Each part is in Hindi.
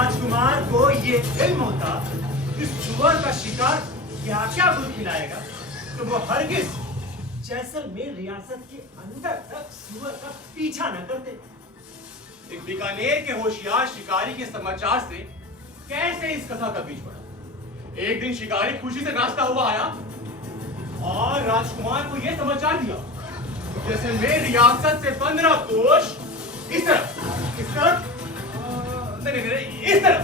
राजकुमार को ये इल्म होता कि सुअर का शिकार क्या क्या गुल खिलाएगा, तो वो हरगिज जैसलमेर रियासत के अंदर तक सुअर का पीछा न करते। एक बीकानेर के होशियार शिकारी के समाचार से कैसे इस कथा का बीज पड़ा। एक दिन शिकारी खुशी से नाचता हुआ आया और राजकुमार को यह समाचार दिया, जैसलमेर रियासत से 15 कोश इस तरफ, नहीं, इस तरफ,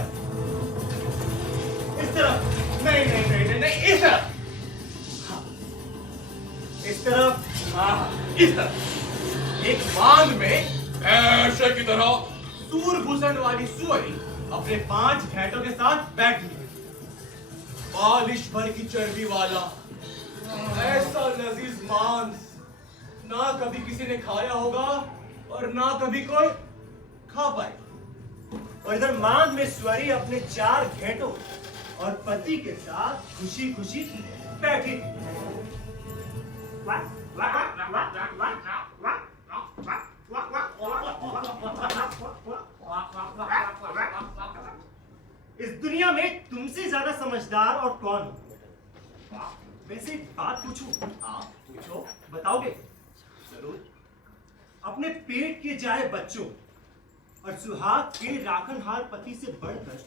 नहीं, इस तरफ, इस तरफ, इस तरफ एक बांध में ऐसे की तरह सूरभूषण वाली सुअरी अपने 5 घेटों के साथ बैठी है। बालिश भर की चर्बी वाला ऐसा लजीज मांस ना कभी किसी ने खाया होगा और ना कभी कोई खा पाए। और इधर मांद में सुअरी अपने 4 घेटों और पति के साथ खुशी खुशी बैठी थी। इस दुनिया में तुमसे ज्यादा समझदार और कौन हो? वैसे एक बात पूछूं? हाँ पूछो। बताओगे? जरूर। अपने पेट के जाए बच्चों और सुहाग के राखनहार पति से बढ़कर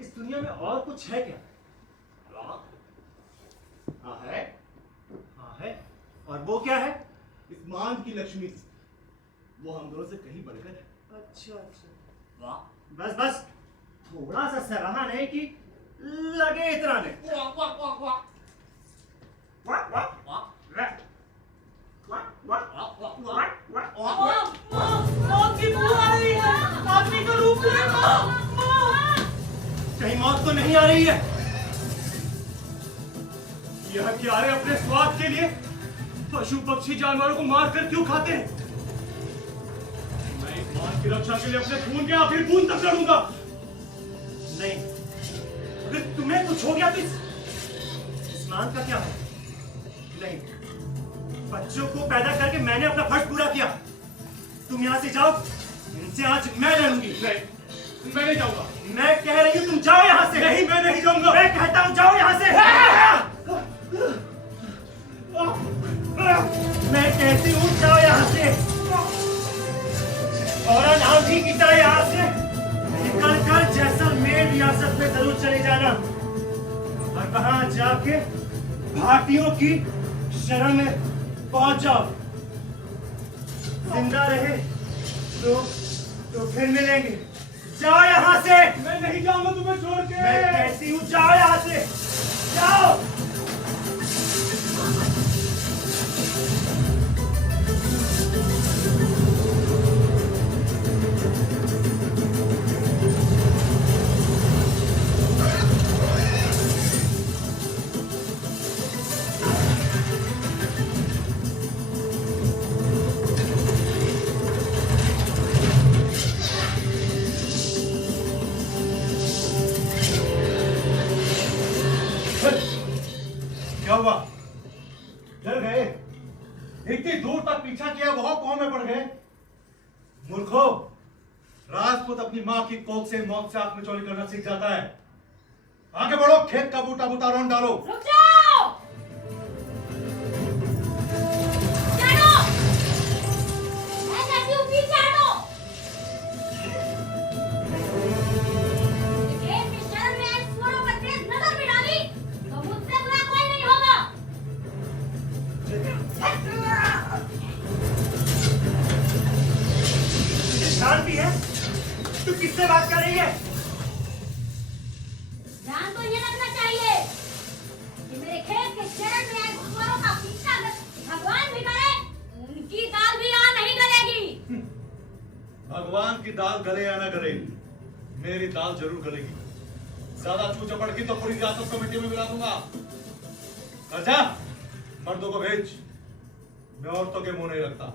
इस दुनिया में और कुछ है क्या? हाँ है, हाँ है। और वो क्या है? इस मांद की लक्ष्मी, वो हम दोनों से कहीं बढ़कर है। अच्छा, बस बस, थोड़ा सा सराहना नहीं कि लगे इतना नहीं। कहीं मौत तो नहीं आ रही है? यह हत्यारे अपने स्वाद के लिए पशु पक्षी जानवरों को मारकर क्यों खाते हैं? मैं इस मान की रक्षा के लिए अपने खून के आखिरी बूंद तक लड़ूंगा। नहीं, अगर तुम्हें कुछ हो गया तो इस मान का क्या है? नहीं, बच्चों को पैदा करके मैंने अपना फर्ज पूरा किया। तुम यहाँ से जाओ, इनसे आज मैं लड़ूंगी। नहीं, मैं नहीं जाऊंगा। मैं कह रही हूँ तुम जाओ यहाँ से। नहीं, मैं नहीं जाऊंगा। मैं कहता हूँ जाओ यहाँ से। मैं कहती हूँ जाओ यहाँ से। और आंधी की तरह यहाँ से निकल कर जैसलमेर रियासत में जरूर चले जाना और वहां जाके भारतीयों की शरण में पहुंच जाओ। जिंदा रहे तो फिर मिलेंगे। जाओ यहाँ से। मैं नहीं जाऊंगा तुम्हें छोड़ के। मैं कहती हूँ जाओ यहाँ से, जाओ। क्या हुआ? डर गए? इतनी दूर तक पीछा किया, वहां कौन में पड़ गए? मूर्खों, राजपूत अपनी मां की कोख से मौत से आंख में चोरी करना सीख जाता है। आगे बढ़ो, खेत का बूटा बूटा रौंद डालो। रुक जाओ! जानो! मैं कहती हूँ पीछे हटो। खेत की शरण में आए सुअरों पर तेज नजर भी डाली तो मुझसे बुरा कोई नहीं होगा। ध्यान भी है? तू किससे बात कर रही है? ध्यान तो ये रखना चाहिए कि मेरे खेत के शरण में आए सुअरों का पीछा अगर भगवान भी करे, उनकी दाल भी यहाँ नहीं गलेगी। भगवान की दाल गले या ना गले, मेरी दाल जरूर गलेगी। ज्यादा छू चपड़ की तो पूरी रियासत को मिट्टी में मिला दूंगा। अच्छा, मर्दों को भेज, मैं औरतों के मुंह नहीं रखता।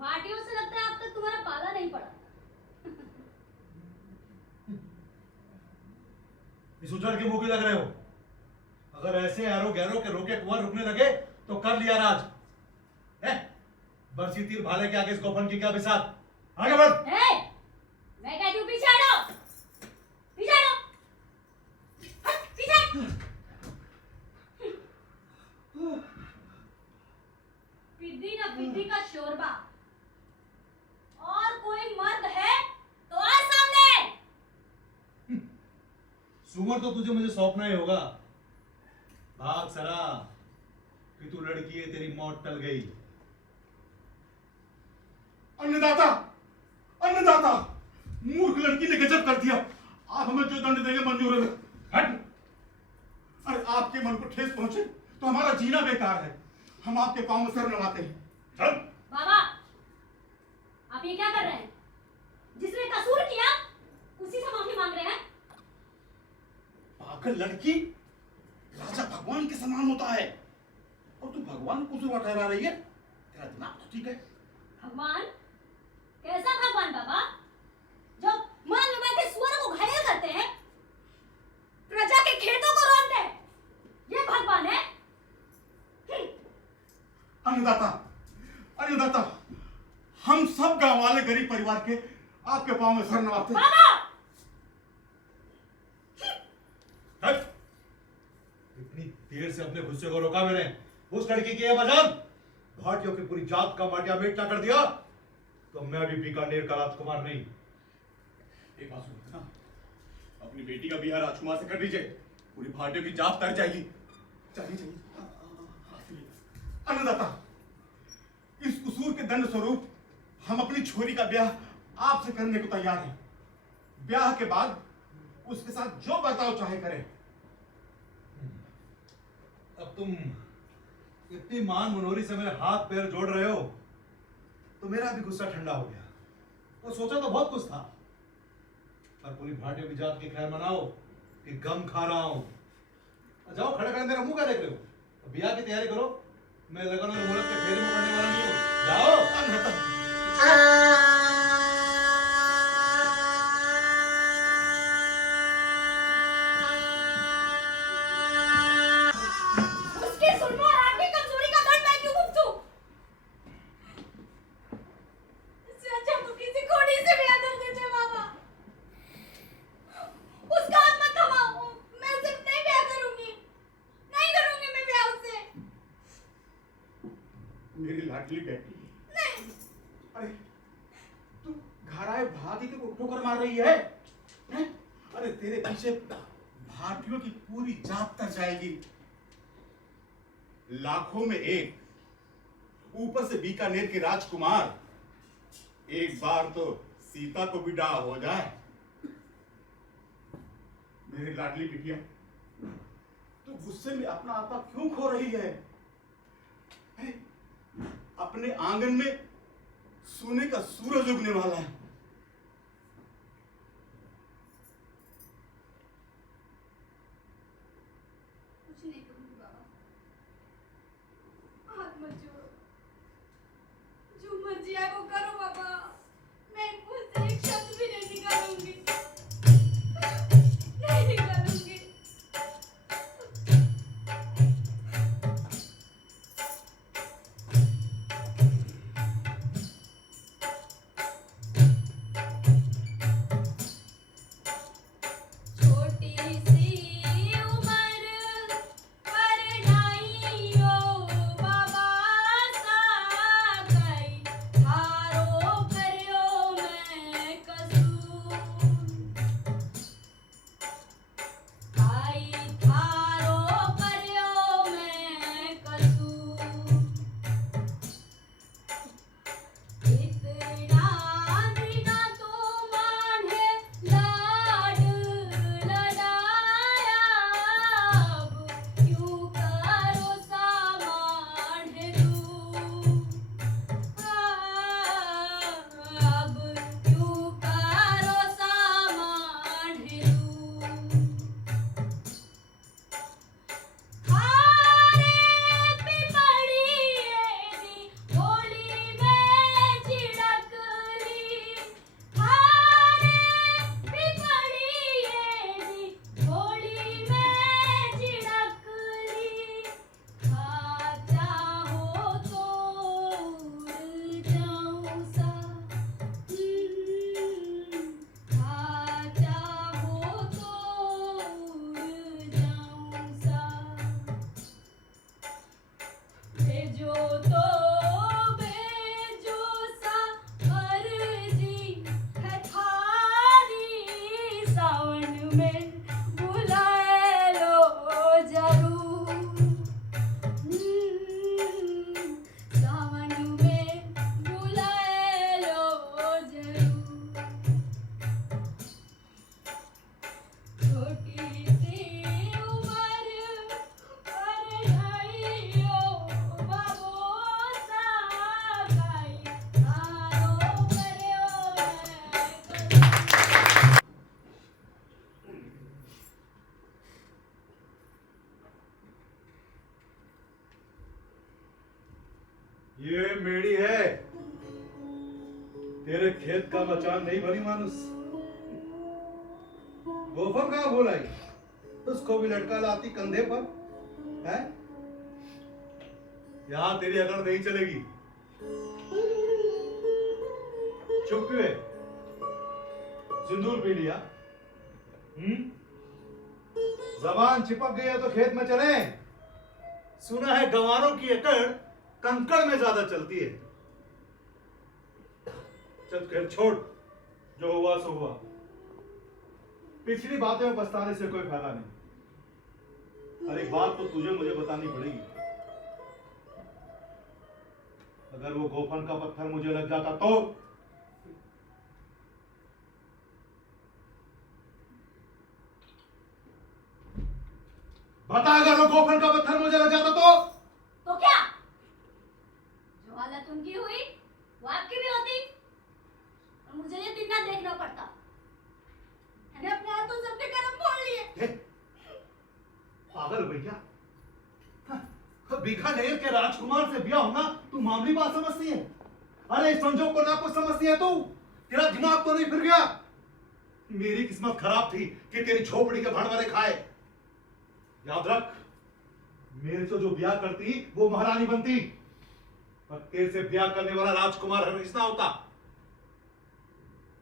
भाटियों से लगता है अब तक तुम्हारा पाला नहीं पड़ा। इस उजड़ के मुंह की लग रहे हो? अगर ऐसे आरो गैरो के रोके कुंवर रुकने लगे तो कर लिया राज। बरसी तीर भाले के आगे इस गोफन की क्या बिसात? आगे बढ़। मैं कहती हूँ पीछे हटो। पिद्दी ना पिद्दी का शोरबा। और कोई मर्द है तो आ सामने। सुअर तो तुझे मुझे सौंपना ही होगा। भाग सरा कि तू लड़की है, तेरी मौत टल गई। अन्नदाता, अन्नदाता, मूर्ख लड़की ने गजब कर दिया। आप हमें जो दंड देंगे मंजूर है। हट। अरे आपके मन को ठेस पहुंचे तो हमारा जीना बेकार है। हम आपके पांव में सर नवाते हैं। चल। बाबा, आप ये क्या कर रहे हैं? जिसने कसूर किया उसी से माफी मांग रहे हैं। पागल लड़की, राजा भगवान के समान होता है और तू भगवान को कसूरवार ठहरा रही है। तेरा दिमाग तो ठीक है। भगवान? कैसा भगवान बाबा? जो मान में बैठे सुअर को घायल करते हैं, प्रजा के खेतों को रोनते हैं, ये भगवान है? अन्नदाता, अन्नदाता, हम सब गांव वाले गरीब परिवार के आपके पांव में सर नवाते हैं। बाबा! हट। इतनी देर से अपने गुस्से को रोका मैंने। उस लड़की की है मजाक। भाटियों की पूरी जात का माटिया मेट ना कर दिया तो मैं भी बीकानेर का राजकुमार नहीं। एक बात सुनो, अपनी बेटी का ब्याह राजकुमार से कर दीजिए। पूरी भाटियों की जात तर जाएगी। चाहिए चाहिए। अन्नदाता, इस कसूर के दंड स्वरूप हम अपनी छोरी का ब्याह आपसे करने को तैयार हैं। ब्याह के बाद उसके साथ जो बर्ताव चाहे करें। अब तुम इतनी मान मनोरी से मेरे हाथ पैर जोड़ रहे हो तो मेरा भी गुस्सा ठंडा हो गया। और सोचा तो बहुत कुछ था, पर पूरी भाटियों की जात की खैर मनाओ कि गम खा रहा हूं। जाओ, खड़े खड़े मेरा मुंह क्या देख रहे हो? ब्याह की तैयारी करो। मैं लगन और मुहूर्त के फेरे में पड़ने वाला नहीं हूं। जाओ। उसकी सुनने और आपकी कमजोरी का दंड मैं क्यों भुगतूं? इससे अच्छा तो किसी कोड़ी से भी आदर देते बाबा। उसका हाथ मत थमाओ। मैं उसे नहीं ब्याह करूंगी। नहीं करूंगी मैं ब्याह उससे। मेरी लाडली बेटी, नहीं। अरे तू घर आए भागी को ठोकर मार रही है, हैं? अरे तेरे पीछे भाटियों की पूरी जात तर जाएगी। लाखों में एक, ऊपर से बीकानेर के राजकुमार। एक बार तो सीता को भी डाह हो जाए। मेरी लाडली बिटिया, तू गुस्से में अपना आपा क्यों खो रही है? अरे, अपने आंगन में सोने का सूरज उगने वाला है। कुछ नहीं करूंगी बाबा। हाथ मत जोड़ो। जो मर्जी है वो करो बाबा। मैं मुंह से एक शब्द भी नहीं निकालूंगी। नहीं निकालूंगी। ये मेरी है, तेरे खेत का मचान नहीं बनी मानुस। गोफर कहाँ भूल आई? उसको भी लटका लाती कंधे पर है। यहां तेरी अकड़ नहीं चलेगी। चुप क्यों है? सिंदूर पी लिया? जबान चिपक गई है तो खेत में चले। सुना है गंवारों की अकड़ कंकड़ में ज्यादा चलती है। चल खैर छोड़, जो हुआ सो हुआ। पिछली बातें में पछताने से कोई फायदा नहीं। और एक बात तो तुझे मुझे बतानी पड़ेगी। अगर वो गोफन का पत्थर मुझे लग जाता तो बता, अगर वो गोफन का पत्थर मुझे लग जाता तो क्या? जो हालत उनकी हुई वो आपकी भी होती और मुझे ये दिन ना देखना पड़ता। मैंने अपने हाथों से अपने कर्म मोड़ लिए। पागल हो गई क्या? बीकानेर के राजकुमार से ब्याह होना तू मामूली बात समझती है? अरे इस संजोग को ना कुछ समझती है तू? तेरा दिमाग तो नहीं फिर गया? मेरी किस्मत खराब थी कि तेरी झोपड़ी के भड़वरे खाए। याद रख, मेरे से जो ब्याह करती वो महारानी बनती, पर तेरे से ब्याह करने वाला राजकुमार हरगिज ना होता।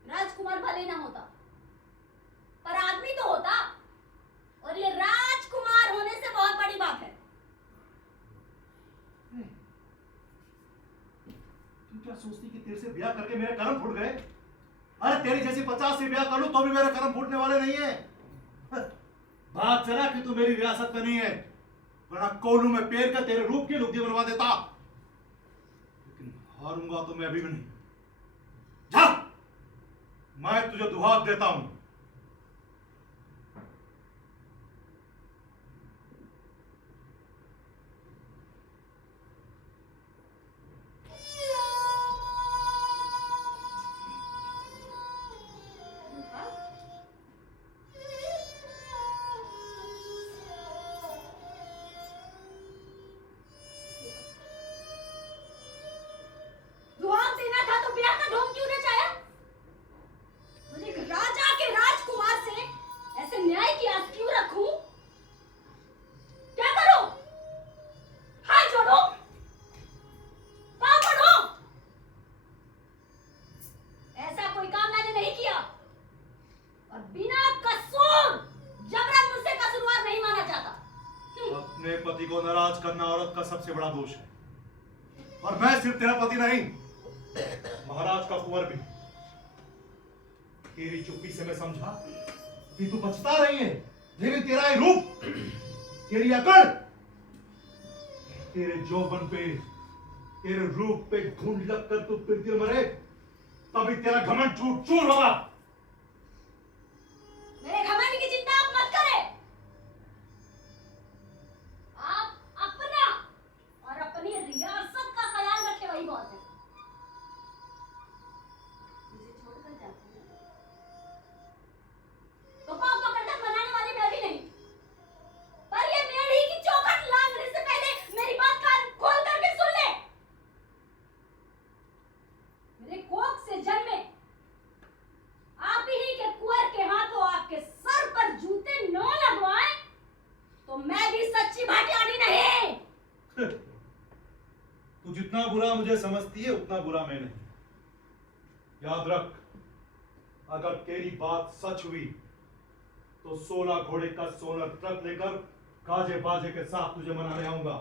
राजकुमार भले ना होता पर आदमी तो होता, और ये राजकुमार होने से बहुत बड़ी बात है। तू क्या सोचती कि तेरे से ब्याह करके मेरे कर्म फूट गए? अरे तेरी जैसी 50 से ब्याह कर लूं तो भी मेरे कर्म फूटने वाले नहीं है। बात चला कि तू मेरी रियासत में नहीं है, वरना कोलू में पेर कर तेरे रूप की लुगदी बनवा देता। लेकिन हारूंगा तो मैं अभी भी नहीं। जा, मैं तुझे दुहात देता हूं। दुआर देना था तो ब्याह का ढोंग क्यों नचाया? मुझे एक राजा के राजकुमार से ऐसे न्याय की आस क्यों रखूं? क्या करूं? हाथ जोड़ो, पाँव पड़ो? ऐसा कोई काम मैंने नहीं किया और बिना कसूर जबरन मुझसे कसूरवार नहीं माना जाता। अपने पति को नाराज करना औरत का सबसे बड़ा दोष है, और मैं सिर्फ तेरा पति नहीं, महाराज का कुंवर भी। तेरी चुप्पी से मैं समझा कि तू पछता रही है, लेकिन तेरा ये रूप, तेरी अकड़, तेरे जौबन पे, तेरे रूप पे घूंड लगकर तू पिघल मरे, तभी तेरा घमंड चूर चूर होगा। मेरे घमंड की चिंता आप मत करें। आप अपना और अपनी रियासत का ख्याल रखें, वही बहुत है। मुझे छोड़कर जाते हैं तो पाँव पकड़कर मनाने वाली मैं भी नहीं, पर ये मेढ़ी की चौखट लांघने से पहले मेरी बात कान खोल करके सुन ले। मेरे कोख से जन्मे आप ही के कुंवर के हाथों आपके सर पर जूते न लगवाए तो मैं भी सच्ची भाटियानी नहीं। तू जितना बुरा मुझे समझती है उतना बुरा मैं नहीं। याद रख, अगर तेरी बात सच हुई तो 16 घोड़े का सोलर ट्रक लेकर गाजे बाजे के साथ तुझे मनाने आऊंगा।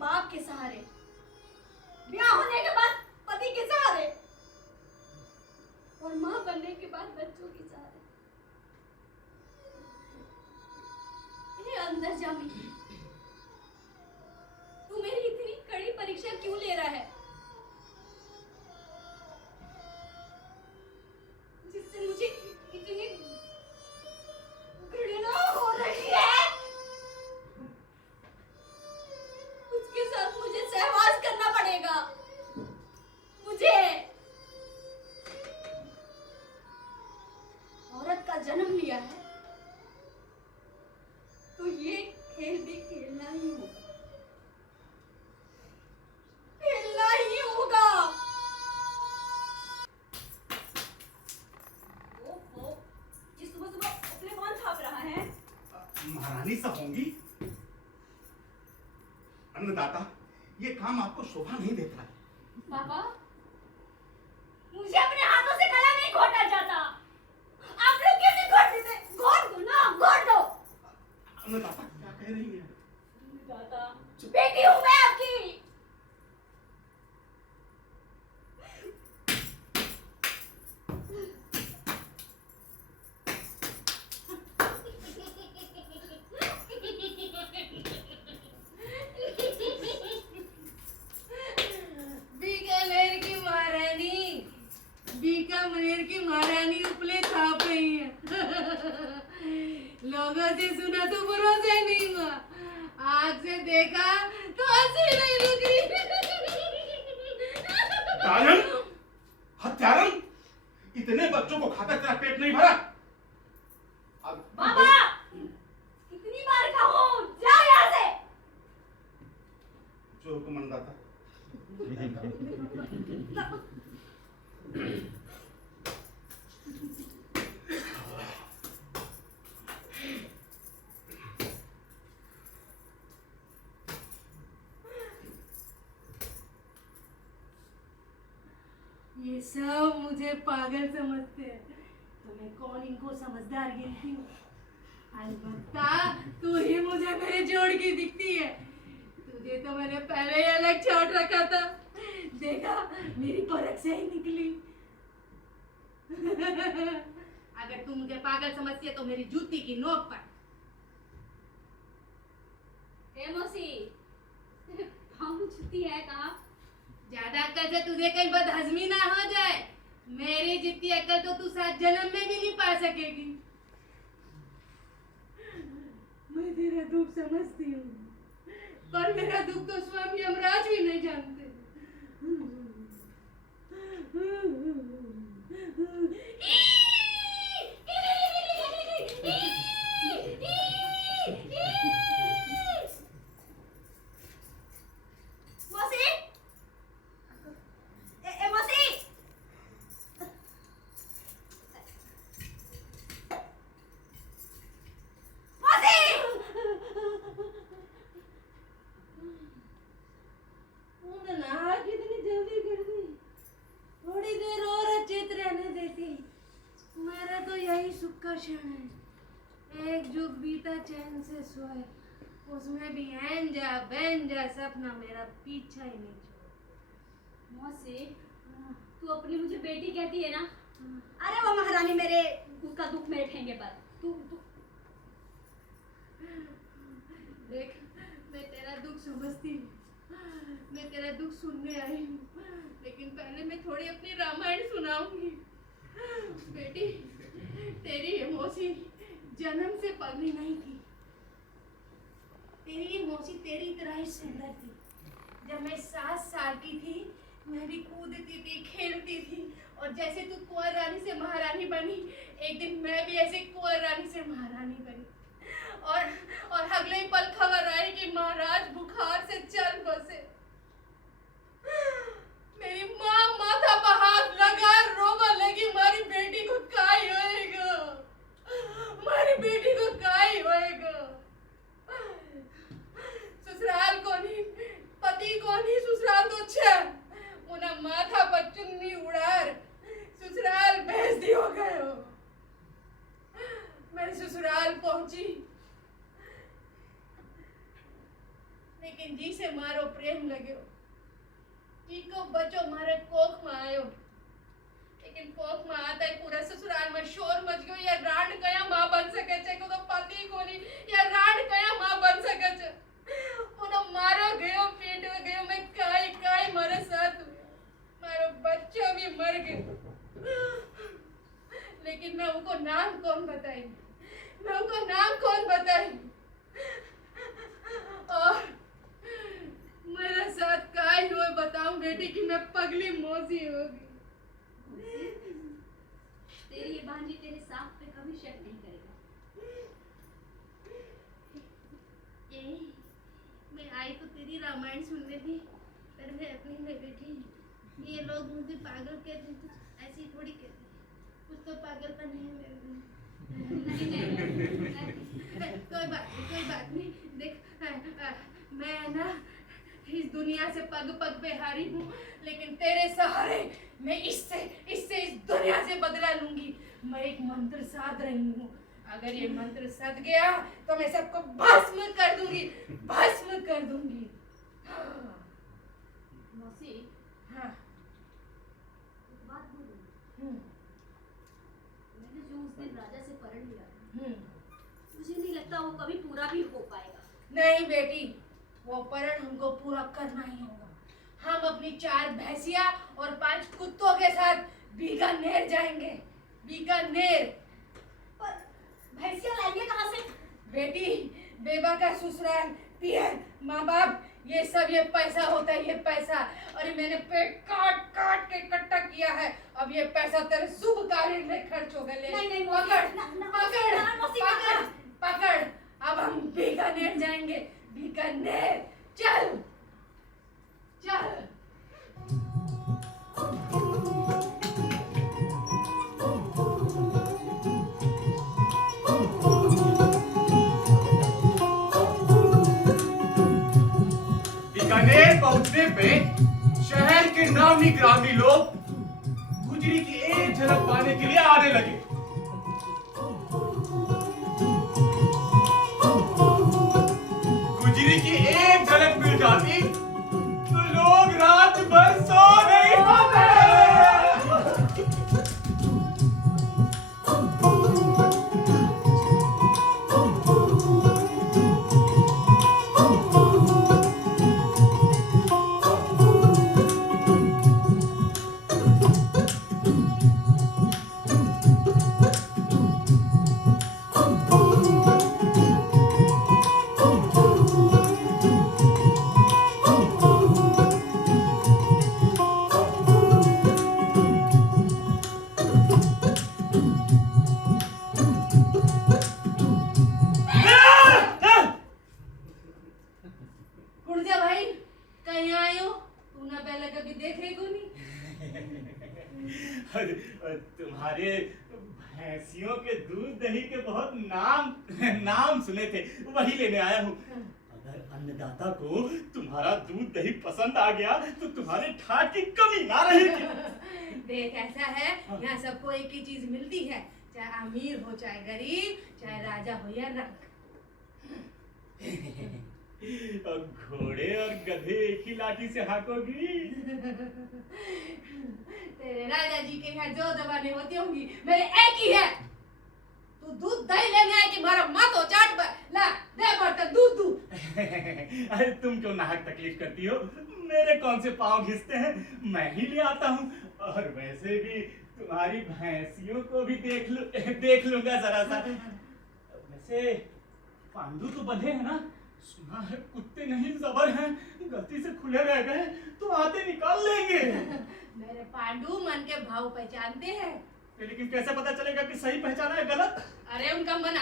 बाप के सहारे, ब्याह होने के बाद पति के सहारे और मां बनने के बाद बच्चों के सहारे। ये अंदर जामी, तू मेरी इतनी कड़ी परीक्षा क्यों ले रहा है, जिससे मुझे इतनी घृणा हो रही है। उसके साथ मुझे सहवास करना पड़ेगा। मुझे औरत का जन्म लिया है तो ये खेल भी खेलना ही होगा, खेलना ही होगा। ओहो, ये सुबह सुबह अपने कौन छाप रहा है? महारानी सा होंगी। अन्नदाता, ये काम आपको शोभा नहीं देता है। पापा, मुझे अपने हाथों से गला नहीं घोटा जाता। आप लोग कैसे घोट देते? घोट दो ना, घोट दो। अन्नदाता क्या कह रही है? दादा, बेटी हूँ मैं आपकी। बीकानेर की महारानी, बीकानेर की महारानी उपले छाप रही है। लोगों से सुना तो भरोसा ही नहीं हुआ, आँख से देखा तो हंसी नहीं रुक रही। डायन, हत्यारन, इतने बच्चों को खाकर तेरा पेट नहीं भरा? अब बाबा, कितनी बार कहूँ, जाओ यहाँ से। जो हुक्म अन्नदाता। ये सब मुझे पागल समझते हैं, तो मैं कौन इनको समझदार गिनती हूँ। अलबत्ता तू ही मुझे मेरे जोड़ की दिखती है। तुझे तो मैंने पहले ही अलग छोड़ रखा था, देखा मेरी परख से ही निकली। अगर तू मुझे पागल समझती है तो मेरी जूती की नोक पर। ए मौसी, हम छुट्टी है कहाँ? ज्यादा अक्ल से तुझे कहीं बदहजमी ना हो जाए। मेरी जितनी अक्ल तो तू 7 जन्म में भी नहीं पा सकेगी। मैं तेरा दुख समझती हूँ, पर मेरा दुख तो स्वामी यमराज भी नहीं जानते। मौसी, ए मौसी, तूने नहा कितनी जल्दी कर दी, थोड़ी देर और अचेत रहने देती। मेरा तो यही सुख का क्षण है, एक जुग बीता चैन से सोए, उसमें भी ऐन जा बैन जा सपना मेरा पीछा ही नहीं छोड़ा। मौसी, तू अपनी मुझे बेटी कहती है ना? अरे वो महारानी मेरे उसका दुख मेरे ठेंगे पर। तू देख, मैं तेरा दुख समझती हूँ, मैं तेरा दुख सुनने आई हूँ, लेकिन पहले मैं थोड़ी अपनी रामायण सुनाऊंगी। बेटी, तेरी ये मौसी जन्म से पगली नहीं थी। तेरी ये मौसी तेरी तरह ही सुंदर थी। जब मैं 7 साल की थी, मैं भी कूदती थी, खेलती थी, और जैसे तू कुंवर रानी से महारानी बनी, एक दिन मैं भी ऐसे कुंवर रानी से महारानी बनी। और अगले ही पल खबर आई कि महाराज बुखार से चल बसे। मेरी माँ माथा पर हाथ लगा रोने लगी, हमारी बेटी को काय होएगा, हमारी बेटी को काय होएगा। ससुराल को नहीं, पति को नहीं, ससुराल तो अच्छा, उन्हें माथा पर चुन्नी उड़ार ससुराल भेज दियो गयो। मैं ससुराल पहुंची, लेकिन जी से मारो प्रेम लग्यो टीको बचो मारे कोख में आयो लेकिन कोख में आता ही पूरा ससुराल में शोर मच गयो या रांड कया मां बन सके छे को तो पति कोनी या रांड कया मां बन सके छे उनो मारो गयो पेट में गयो मैं काई काई मारे साथ मारो बच्चो भी मर गयो लेकिन मैं उनको नाम कौन बताई मैं उनको नाम कौन बताई और मेरे साथ काई हुए बताऊं बेटी कि मैं पगली मौसी हो गई तेरी ये भांजी तेरे सांप पे कभी शक नहीं करेगा। मैं आई तो तेरी रामायण सुनने थी पर मैं अपनी में बैठी ये लोग मुझे पागल कहते हैं कुछ ऐसी थोड़ी कहते कुछ तो पागलपन है मेरे में कोई बात नहीं देख मैं ना इस दुनिया से पग पग पे हारी हूँ लेकिन तेरे सहारे मैं इससे इस दुनिया से बदला लूंगी मैं एक मंत्र साध रही हूँ अगर ये मंत्र सद गया तो मैं सबको भस्म कर दूंगी मौसी हाँ बात बोलूं मैंने जो उस दिन राजा से परण लिया मुझे नहीं लगता वो कभी पूरा भी हो पाएगा। नहीं बेटी वो परण हमको पूरा करना ही होगा हम अपनी 4 भैंसिया और 5 कुत्तों के साथ बीकानेर जाएंगे बीकानेर। पर भैंसिया लाएंगे कहाँ से? बेटी बेबा का ससुराल पियर माँ बाप ये सब ये पैसा होता है ये पैसा और मैंने पेट काट काट के इकट्ठा किया है अब ये पैसा तेरे शुभ कार्य में खर्च हो गए। नहीं पकड़ पकड़ अब हम बीकानेर जाएंगे बीकानेर चल चल। बीकानेर पहुंचने पे शहर के नामी ग्रामी लोग गुजरी की एक झलक पाने के लिए आने लगे। गुजरी की एक झलक मिल जाती तो लोग रात भर सो नहीं पाते। तुम्हारे भैंसियों के दूध दही के बहुत नाम सुने थे वही लेने आया हूँ। अगर अन्नदाता को तुम्हारा दूध दही पसंद आ गया तो तुम्हारे ठाट की कमी ना रहेगी। देख ऐसा है यहाँ सबको एक ही चीज मिलती है चाहे अमीर हो चाहे गरीब चाहे राजा हो या रंक। घोड़े और गधे एक ही लाठी से हाकोगी। तेरे राजा जी के यहाँ जो दबाने होती होंगी मेरे एक ही है। तू दूध दही लेने आए कि मारा माथो चाट पर ला दे बर्तन दूध। अरे तुम क्यों नाहक तकलीफ करती हो मेरे कौन से पाँव घिसते हैं मैं ही ले आता हूँ। और वैसे भी तुम्हारी भैंसियों को भी देख लूंगा जरा सा। वैसे पांडु तो बंधे हैं ना सुना है कुत्ते नहीं जबर हैं गलती से खुले रह गए तो आते निकाल लेंगे। मेरे पांडु मन के भाव पहचानते हैं लेकिन कैसे पता चलेगा कि सही पहचाना है गलत। अरे उनका मन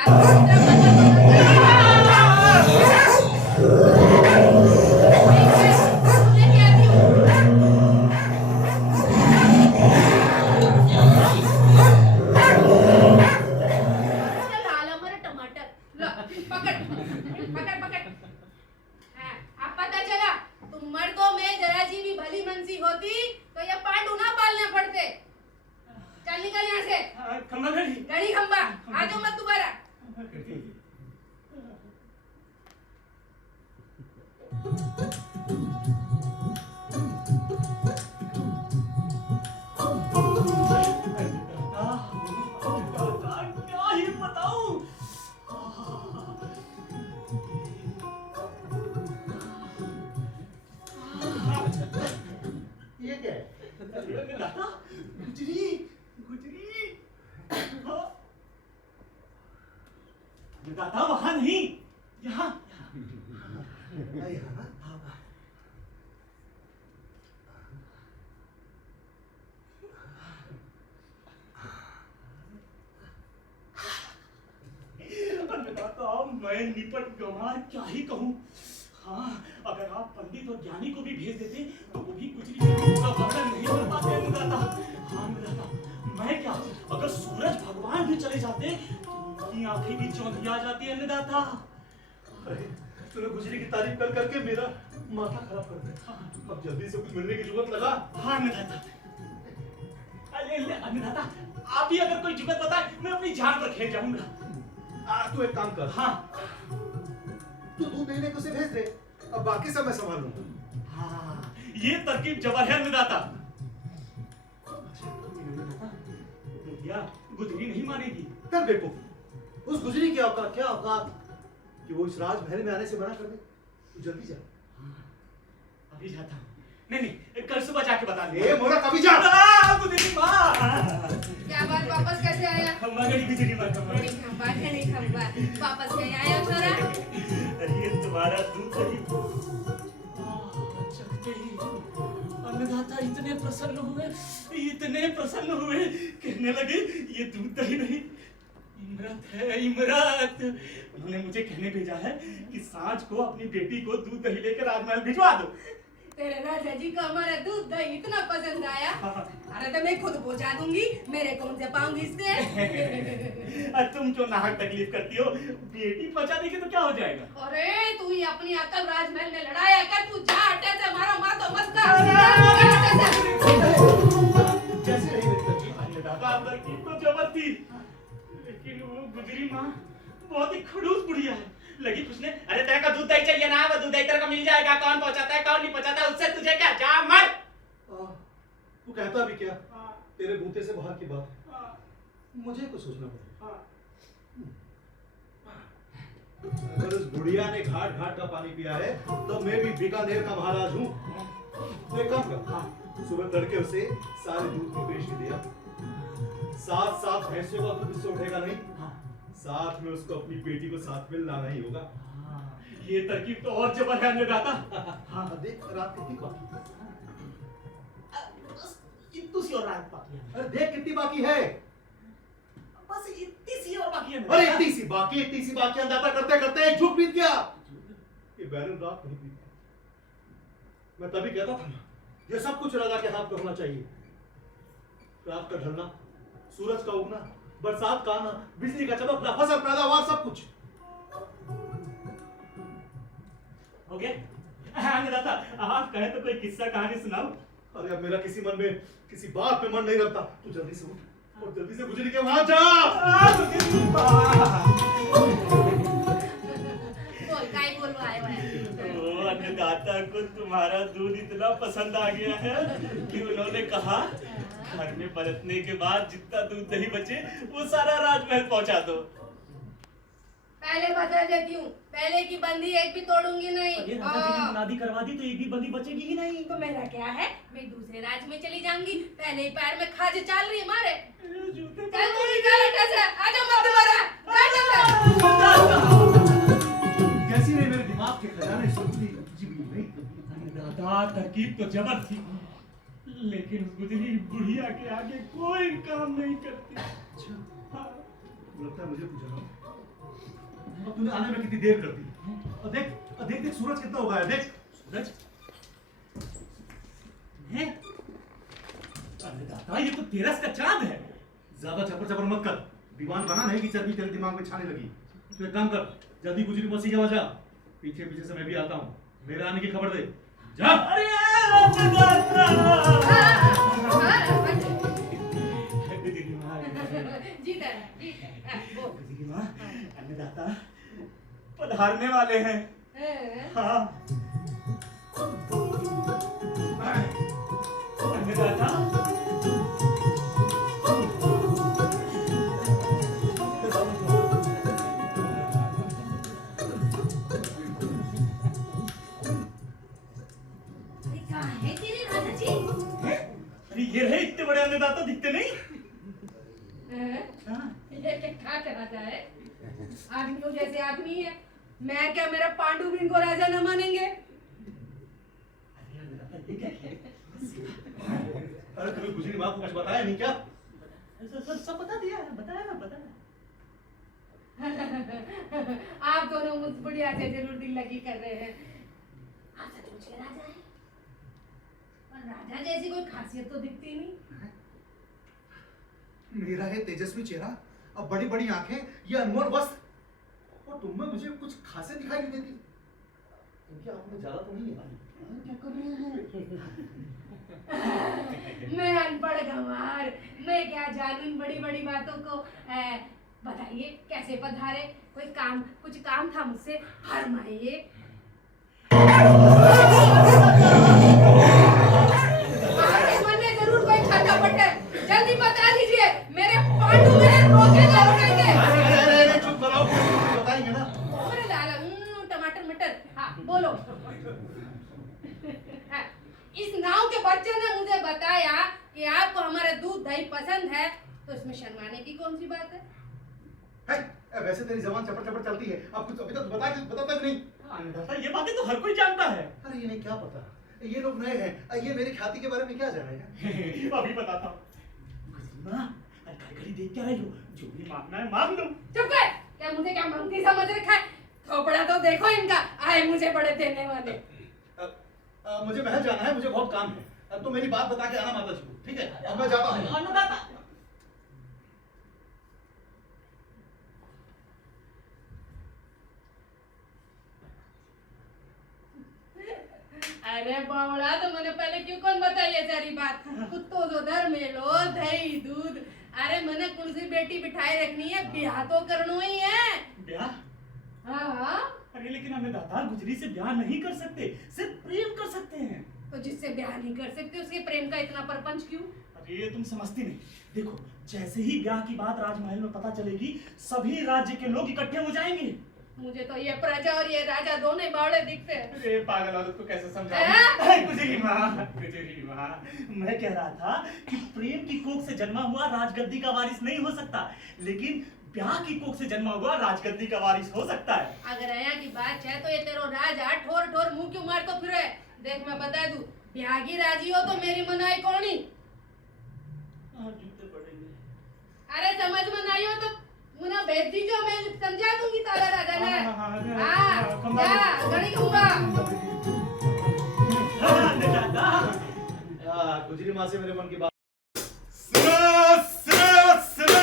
अन्नदाता, गुजरी, गुजरी। हाँ। अन्नदाता वहां नहीं, यहाँ। यहाँ ना? अन्नदाता, मैं निपट गंवा, क्या ही कहूँ। हाँ, अगर आप पंडित और ज्ञानी को भी भेज देते तो वो भी गुजरी के पूरा वर्णन नहीं कर पाते अन्नदाता। हाँ अन्नदाता, मैं क्या, अगर सूरज भगवान भी चले जाते तो उनकी आंखें भी चौंधिया जाती अन्नदाता। अरे तूने गुजरी की तारीफ कर करके मेरा माथा खराब कर दिया। अब जल्दी से कुछ मिलने की जुगत लगा। हाँ अन्नदाता। अरे अन्नदाता, आप ही अगर कोई जुगत बताए मैं अपनी जान पर खेल जाऊंगा। तू एक काम कर, हाँ तू दूध देने को उसे भेज दे, अब बाकी सब मैं संभाल लूंगा। हाँ, ये तरकीब जबर है अन्नदाता। भैया गुजरी नहीं मानेगी। कर बेवकूफ, उस गुजरी की औकात क्या औकात कि वो इस राजमहल में आने से मना कर दे। तू जल्दी जा। अभी जाता हूँ। नहीं, कल सुबह जाके बता दे। ए मोरा कभी जा। गुजरी माँ। क्या बात, वापस कैसे आया? खम्बा गड़ी गुजरी माँ, खम्बा। नहीं खंबा, वापस नहीं आया छोरा? अरे ये तुम्हारा दूध दही। चखते ही अन्नदाता इतने प्रसन्न हुए, कहने लगे ये दूध दही नहीं, इमरत है, इमरत। उन्होंने मुझे कहने भेजा है कि सांझ को अपनी बेटी को दूध दही लेकर राजमहल भिजवा दो। तेरे राजा जी को हमारा दूध दही इतना पसंद आया, अरे तो मैं खुद पहुंचा दूंगी, मेरे कौन से पाऊंगी इससे? तुम जो नाहक तकलीफ करती हो, बेटी पहुंचा देगी तो क्या हो जाएगा? अरे तू ही अपनी अकल राजमहल में लड़ाया कर, तू जा हटे से, हमारा माँ तो मत कैसे रही मेरी तरकीब? अन्नदाता, तरकीब तो जबर थी, लेकिन वो गुजरी माँ बहुत ही खड़ूस बुढ़िया है। लगी पूछने, अरे तेरे को दूध दही चाहिए ना, वो दूध दही तेरे को मिल जाएगा, कौन पहुंचाता है कौन नहीं पहुंचाता है, उससे तुझे क्या, जा मर। तू कहता भी क्या? तेरे बूते से बाहर की बात है, मुझे कुछ सोचना पड़ेगा। अगर उस बुढ़िया ने घाट घाट का पानी पिया है तो मैं भी बीकानेर का महाराज हूँ। तो एक काम कर, सुबह तड़के उसे सारे दूध की पेशगी दिया, साथ साथ भैंसों का दूध उससे उठेगा नहीं, साथ में उसको अपनी बेटी को साथ में लाना ही होगा। ये तरकीब तो और जबर है अन्नदाता। हाँ देख रात कितनी बाकी है। इतनी सी और रात बाकी है। अरे देख कितनी बाकी है। बस इतनी सी और बाकी है। अरे इतनी सी बाकी अंदाजा करते करते एक झुक बीत गया। ये बैरन रात नहीं बीती। मैं तभी कहता था ना, ये सब कुछ राजा के हाथ में होना चाहिए। रात का ढलना, सूरज का उगना, बरसात का आना, बिजली का चमकना, फसल पैदावार, सब कुछ हो गया। अन्नदाता, आप कहे तो कोई किस्सा कहानी सुनाओ। अरे अब मेरा किसी मन में किसी बात पे मन नहीं रखता। तू जल्दी से उठ और जल्दी से गुजरी के वहां जा। बोल काय बोलवा आया है? अन्नदाता को तुम्हारा दूध इतना पसंद आ गया है कि उन्होंने कहा घर में बरतने के बाद जितना दूध दही बचे वो सारा राजमहल पहुंचा दो। पहले बता देती हूँ, पहले की बंदी एक भी तोड़ूंगी नहीं। राजा जी ने मुनादी करवा दी तो एक भी बंदी बचेगी ही नहीं। तो मेरा क्या है, मैं दूसरे राज्य में चली जाऊंगी। पहले ही पैर में खाज चाल रही है मारे। चल तू निकाल हटा से, आजा मत मारा, कैसी रही मेरे दिमाग के खजाने सुनती जी नहीं। अन्नदाता, तरकीब तो जबर थी, लेकिन उस गुजरी बुढ़िया के आगे कोई काम नहीं करती। अच्छा लगता है मुझे पूछा था। अब तूने आने में कितनी देर कर दी। और देख देख सूरज कितना उगा है। देख सूरज है। अन्नदाता, ये तो तेरस का चांद है। ज्यादा चपर चपर मत कर, दीवान बना नहीं कि चर्बी तेरे दिमाग में छाने लगी। तो एक काम कर, जल्दी गुजरी मौसी के वहां जा, पीछे पीछे से मैं भी आता हूँ, मेरे आने की खबर दे जा। अरे अन्नदाता, गुजरी माँ, जीता बोल। गुजरी माँ, अन्नदाता पधारने वाले हैं। हाँ अन्नदाता, ये रहे इतने बड़े अन्नदाता दिखते नहीं। ये क्या राजा है? आदमियों जैसे आदमी है। मैं क्या, मेरा पांडु भी इनको राजा न मानेंगे? अरे तुम्हें गुजरी माँ को कुछ बताया नहीं क्या? सब बता दिया, बताया ना, बताया। आप दोनों मुझ बुढ़िया से जरूर दिल लगी कर रहे हैं। आप सचमुच के राजा हैं? पर राजा जैसी कोई खासियत तो दिखती नहीं। मेरा है तेजस्वी चेहरा और बड़ी बड़ी आंखें, ये अनमोल वस्त्र, और तुम में मुझे कुछ खासियत दिखाई नहीं देती। क्योंकि आपने ज्यादा तो नहीं है। क्या कर रहे हैं? मैं अनपढ़ गंवार, मैं क्या जानूं इन बड़ी बड़ी बातों को। बताइए कैसे पधारे? कुछ काम था मुझसे, फरमाइए। आपके मन में जरूर कोई खटापट है, जल्दी बता दीजिए। मेरे पांडु मेरे रोके लौटेंगे। अरे चुप करो, बताएंगे ना। अरे लाला, टमाटर मटर, हाँ बोलो। इस नाव के बच्चे ने मुझे बताया कि आपको हमारा दूध दही पसंद है, तो इसमें शर्माने की कौन सी बात है? वैसे तेरी जबान चपड़ चपड़ चलती है, अब कुछ अभी तक बताता नहीं। अन्नदाता, ये बातें तो हर कोई जानता है। अरे ये नहीं क्या पता, ये लोग नए हैं, ये मेरी ख्याति के बारे में क्या जानेगा? अभी बताता हूँ। घड़ी देख क्या रही हो? जो भी मांगना है मांग लो। चुप कर! क्या मुझे क्या मंगती समझ रखा है? थोपड़ा तो देखो इनका, आए मुझे बड़े देने वाले। मुझे महल जाना है, मुझे बहुत काम है। अब तो मेरी बात बता के आना माता जी को, ठीक है? अब मैं जाता हूँ। अन्नदाता, अरे बावड़ा, तो मैंने पहले क्यों कौन बताइए सारी बात? कुत्तों जो दर मेलो दही दूध। अरे मैंने कौन सी बेटी बिठाई रखनी है, ब्याह तो करना ही है। ब्याह? हाँ, अरे लेकिन हमें दाता गुजरी से ब्याह नहीं कर सकते, सिर्फ प्रेम कर सकते हैं। तो जिससे ब्याह नहीं कर सकते उसके प्रेम का इतना परपंच क्यों? अरे ये तुम समझती नहीं। देखो, जैसे ही ब्याह की बात राजमहल में पता चलेगी, सभी राज्य के लोग इकट्ठे हो जाएंगे। मुझे तो ये प्रजा और ये राजा दोनों ही बावड़े दिखते हैं। अरे पागल औरत को कैसे समझाऊं? गुजरी माँ, मैं कह रहा था कि प्रेम की कोख से जन्मा हुआ राजगद्दी का वारिस नहीं हो सकता, लेकिन ब्याह की कोख से जन्मा हुआ राजगद्दी का वारिस हो सकता है। अगर आया की बात है तो ये तेरो राजा ठोर ठोर मुंह क्यों मार तो फिरे? देख मैं बता दूं, ब्याह की राजी हो तो मेरी मनाई कौनी? जूते पड़ेंगे। अरे समझ में नहीं हो तो मुना भेज दीजिए, मैं समझा दूंगी तारा राजा ने। हाँ, जा गणी दूंगा। गुजरी माँ से मेरे मन की बात। सुनो,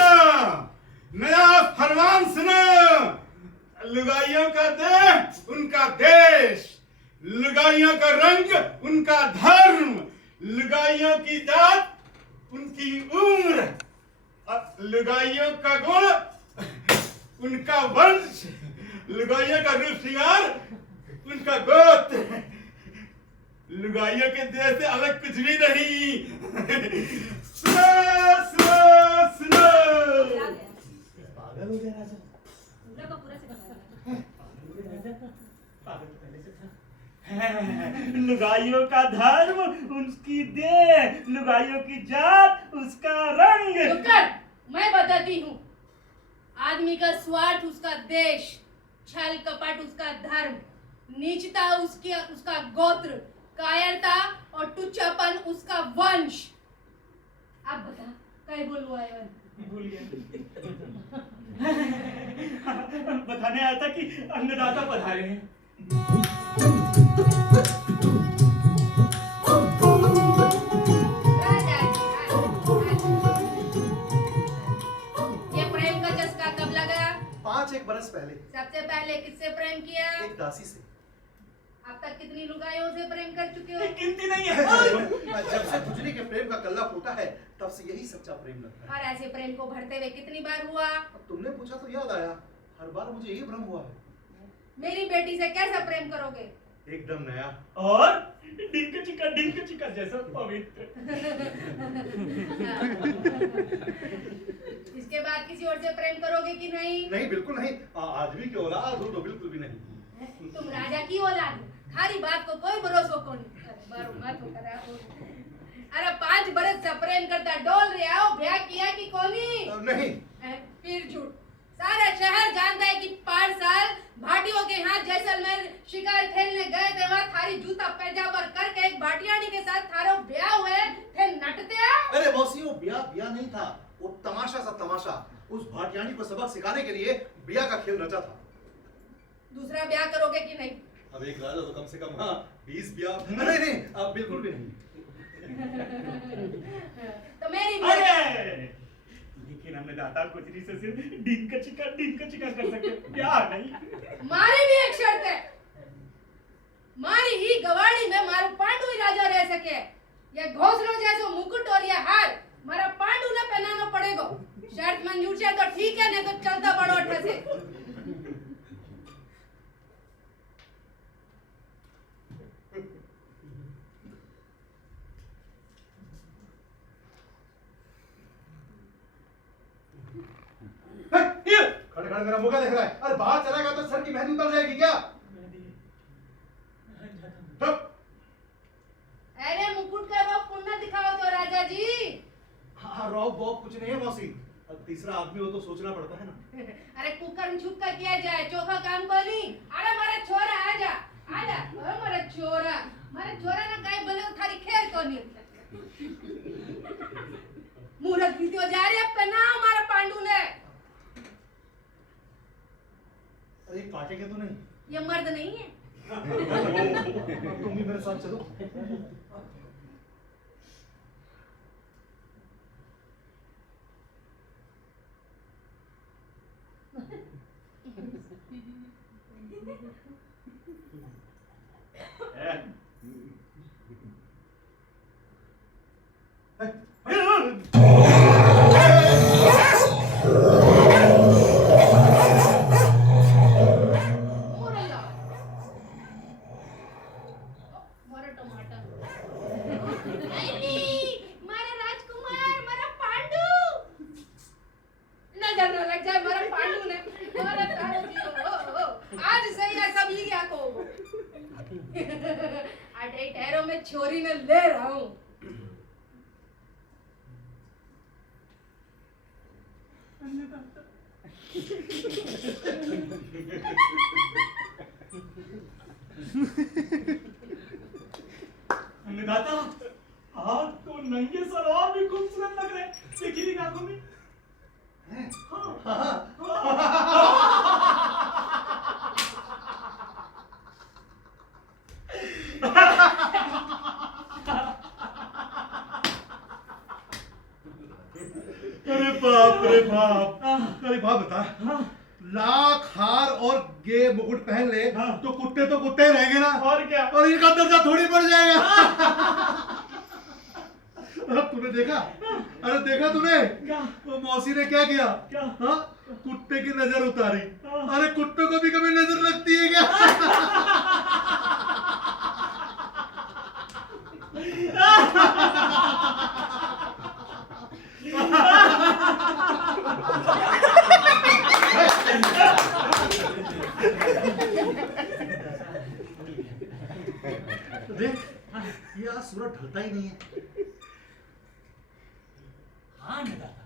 नया फरमान सुनो। लुगाइयों का देश उनका देश, लुगाइयों का रंग उनका धर्म, लुगाइयों की जात उनकी उम्र, लुगाइयों का गुण उनका वंश, लुगाइयों का रूप श्रृंगार उनका गोत्र, लुगाइयों के देश से अलग कुछ भी नहीं। सुनो, सुनो, सुनो। पागल हो गया राजा। पूरा का पूरा से बता। पागल तो पहले से था। लुगाइयों का धर्म उसकी देह, लुगाइयों की जात उसका रंग। चुप कर, मैं बताती हूँ। आदमी का स्वार्थ उसका देश, छल कपट उसका धर्म, नीचता उसका गोत्र, कायरता और तुच्छापन उसका वंश। अब बता, कहीं बोलूँ आया? भूल गया। बताने आया था कि अन्नदाता पधारे हैं। ये प्रेम का चस्का कब लगा? 5 बरस पहले सबसे पहले किससे प्रेम किया? एक दासी से। अब तक कितनी लुगाइयों से प्रेम कर चुके हो? गिनती नहीं है। जब से गुजरी के प्रेम का कल्ला फूटा है, तब से यही सच्चा प्रेम लगता है। और ऐसे प्रेम को भरते हुए कितनी बार हुआ? अब तुमने पूछा तो याद आया, हर बार मुझे यही भ्रम हुआ है। मेरी बेटी से कैसा प्रेम करोगे? एकदम नया। और डिंक चिका जैसा पवित्र। इसके बाद किसी और से प्रेम करोगे कि नहीं? नहीं, बिल्कुल नहीं। आदमी की औलाद हो तो बिल्कुल भी नहीं। तुम राजा की औलाद हो, खाली बात को कोई भरोसा को नहीं। अरे 5 बरस से प्रेम करता डोल रहे आओ ब्याह किया कि कोनी नहीं। फिर झूठ। सारा शहर जानता है कि 5 साल भाटियों के यहाँ जैसलमेर शिकार खेलने गए थे, वहाँ थारी जूता पैजाबर करके एक भाटियानी के साथ थारो ब्याह हुए थे नटते आ। अरे मौसी वो ब्याह नहीं था, वो तमाशा सा तमाशा। उस भाटियानी को सबक सिखाने के लिए ब्याह का खेल रचा था। दूसरा ब्याह करोगे कि नहीं? अब एक राजा तो कम से कम 20 ब्याह। नहीं, अब बिल्कुल भी नहीं। तो मेरी लेकिन हमने दाता कुचरी से सिर्फ डिंका चिका कर सकते, ब्याह नहीं। मारी भी एक शर्त है, मारी ही गवाड़ी में मारो पांडु ही राजा रह सके। ये घोंसलों जैसो मुकुट और ये हार मारा पांडु ने पहनाना पड़ेगा। शर्त मंजूर है तो ठीक है, नहीं तो चलता बड़ो अट्ठा से। खड़े खड़े मेरा मुंह देख रहा है। अरे बाहर चलेगा तो सर की मेहंदी उतर जाएगी क्या? अरे मुकुट का रोब पुण्य दिखाओ तो राजा जी। हाँ, रॉब बॉब कुछ नहीं है मौसी। अब तीसरा आदमी हो तो सोचना पड़ता है ना। अरे कुकर में छुप कर किया जाए, चोखा काम को नहीं। अरे मारा छोरा आजा आजा, अरे मारा छोरा ना काई बोले थारी खेल को नहीं। मुहूर्त बीती हो जा रही है, पहनाओ मारा पांडु ने। अरे काटेंगे तो नहीं? ये मर्द नहीं है। तुम भी मेरे साथ चलो। मोरला मारा टमाटर। नहीं, मारा राजकुमार, मारा पांडु। नजर न लग जाए मारा पांडु ने। मारा तारो जी, ओ, आज सही है सब लिया को। अटे ठहरो में छोरी ने ले रहा हूँ। अन्नदाता, आप तो नंगे सर और भी खूबसूरत लग रहे हैं। देखिए इन आंखों में। अरे बाप रे बाप। अरे बाप बता, लाख हार और गे मुकुट पहन ले तो कुत्ते ही रहेंगे ना। और क्या? और इनका दर्जा थोड़ी बढ़ जाएगा। अब तूने देखा? अरे देखा तूने? वो मौसी ने क्या किया? हाँ, कुत्ते की नजर उतारी। अरे कुत्ते को भी कभी नजर लगती है क्या? देख, ये आज सूरज ढलता ही नहीं है। हाँ अन्नदाता,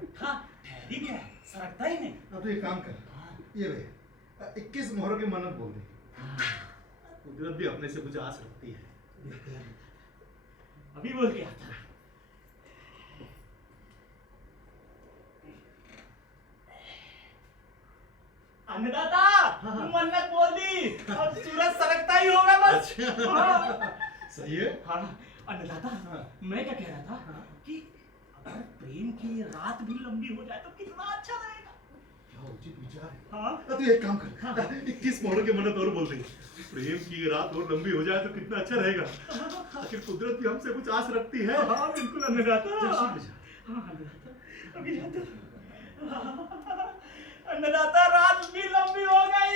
पट्टा ठहरी गया है, सरकता ही नहीं। अब तो एक काम कर, ये ले 21 मोहरों की मन्नत बोल दे। कुदरत भी अपने से कुछ आस रखती है। अभी बोल के आता। अन्नदाता, मन्नत बोल दी, अब सूरज सरकता ही होगा बस। हाँ। सही है। हाँ, अन्नदाता, मैं क्या कह रहा था कि अगर प्रेम की रात भी लंबी हो जाए तो कितना अच्छा रहेगा। क्या उचित विचार है। हाँ। तो एक काम कर, 21 मोहरों की मन्नत और बोल दे। प्रेम की रात और लंबी हो जाए तो कितना अच्छा रहेगा। आखिर कुदरत भी हमसे कुछ आस रखती है। हाँ बिल्कुल अन्नदाता। चल, शीघ्र जा। हाँ अन्नदाता, अभी जाते। अन्नदाता, रात भी लंबी हो गई।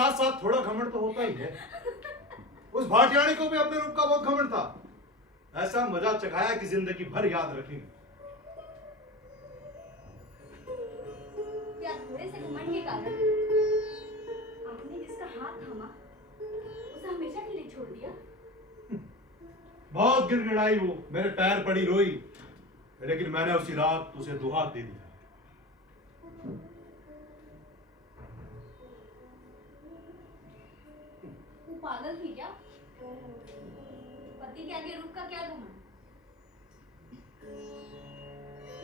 साथ साथ थोड़ा घमंड तो होता ही है। उस भाटियाणी को भी अपने रूप का बहुत घमंड था। ऐसा मजा चखाया कि जिंदगी भर याद रखेंगे। क्या थोड़े से घमंड के कारण आपने जिसका हाथ थामा उसे हमेशा के लिए छोड़ दिया? बहुत गिड़गिड़ाई वो, मेरे पैर पड़ी रोई, लेकिन मैंने उसी रात उसे दुहात दे दिया। वो पागल थी क्या? पति के आगे रूप का क्या घमंड?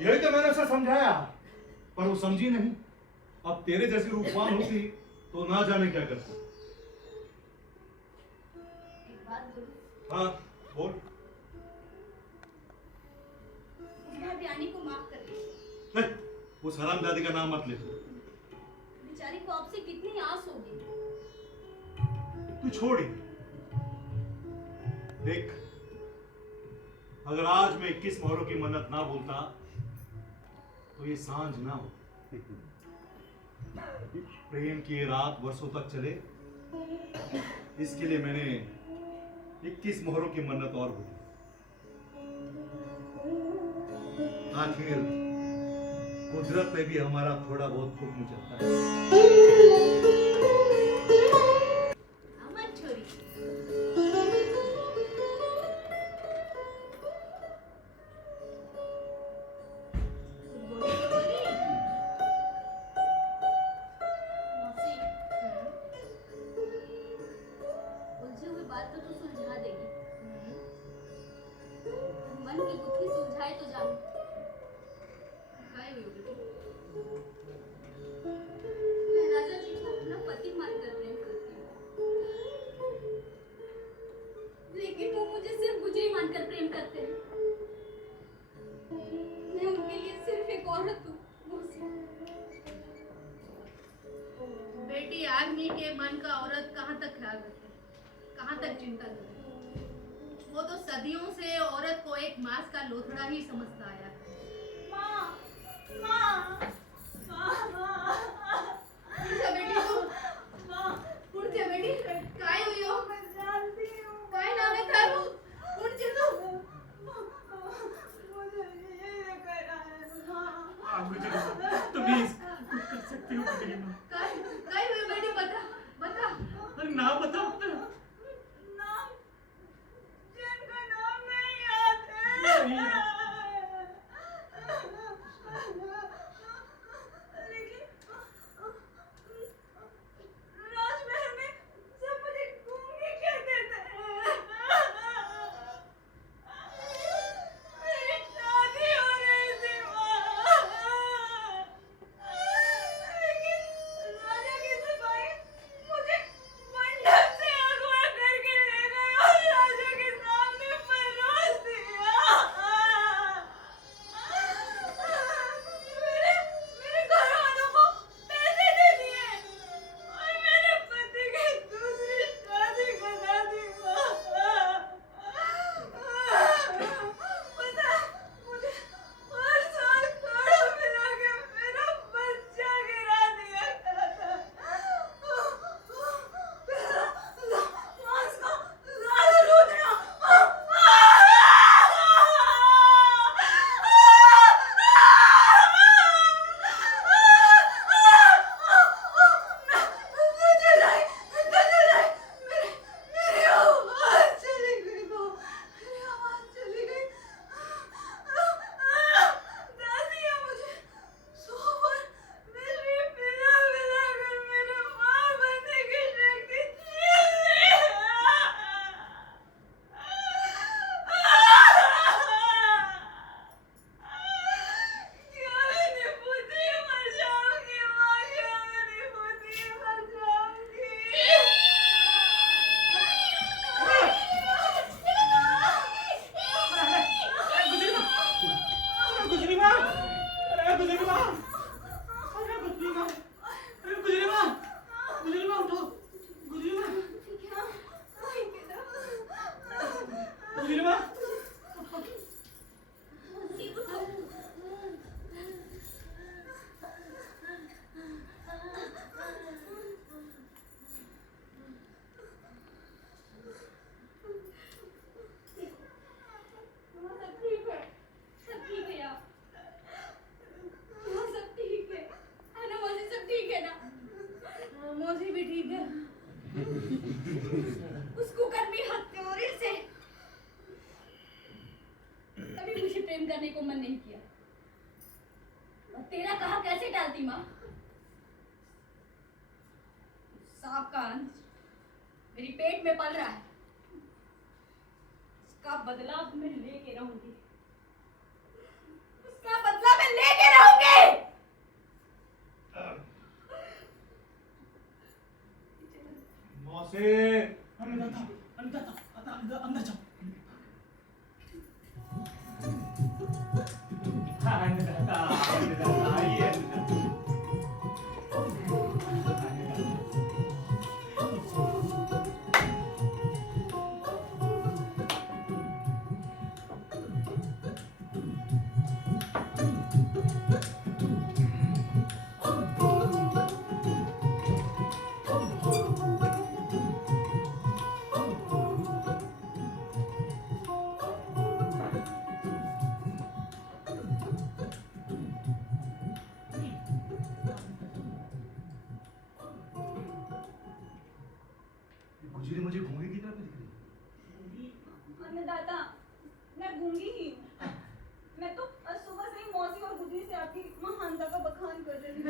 यही तो मैंने उसे समझाया, पर वो समझी नहीं। अब तेरे जैसी रूपवान होती तो ना जाने क्या करती। एक बात बोलूं? हाँ बोल। उस भाटियाणी को माफ कर दे। नहीं, उस हरामजादी का नाम मत ले तू। बेचारी को आपसे कितनी आस होगी। तू छोड़ ही। देख, अगर आज मैं 21 मोहरों की मन्नत ना बोलता तो ये सांझ ना हो। प्रेम की ये रात वर्षों तक चले, इसके लिए मैंने 21 मोहरों की मन्नत और बोली। आखिर कुदरत में भी हमारा थोड़ा बहुत हुक्म चलता है। अमर छोरी मौसी, उलझी हुई बात तो तू सुलझा देगी। मन की गुत्थी सुलझाए तो जाऊं। काय हुई बेटी? मैं राजा जी को अपना पति मानकर प्रेम करती हूँ, लेकिन वो मुझे सिर्फ गुजरी मानकर प्रेम करते हैं। मैं उनके लिए सिर्फ एक औरत हूँ। मौसी, बेटी आदमी के मन का औरत कहाँ तक ख्याल रखे, कहाँ तक चिंता करे। वो तो सदियों से औरत को एक मांस का लोथड़ा ही समझता आया है। माँ, माँ, माँ, उठ जा बेटी तू, उठ जा बेटी। काय हुई हो? काय नाम है थारू? उठ जा तू। प्लीज कर सकती हो गुजरी माँ। काय हुई बेटी? बता बता। अरे ना बताओ तो। नहीं। उस कुकर्मी हत्यारे से कभी मुझे प्रेम करने को मन नहीं किया। और तेरा कहा कैसे टालती माँ? सांप का अंश मेरी पेट में पल रहा है, उसका बदला मैं लेके रहूंगी, उसका बदला मैं लेके रहूंगी। मौसे अन्नदाता अन्नदाता अंदर जाओ। अन्नदाता अन्नदाता आइए अन्नदाता। गुजरी मुझे गूंगी की तरह दिख रही है। अन्नदाता, मैं गूंगी ही हूँ। मैं तो सुबह से ही मौसी और गुजरी से आपकी महानता का बखान कर रही हूँ।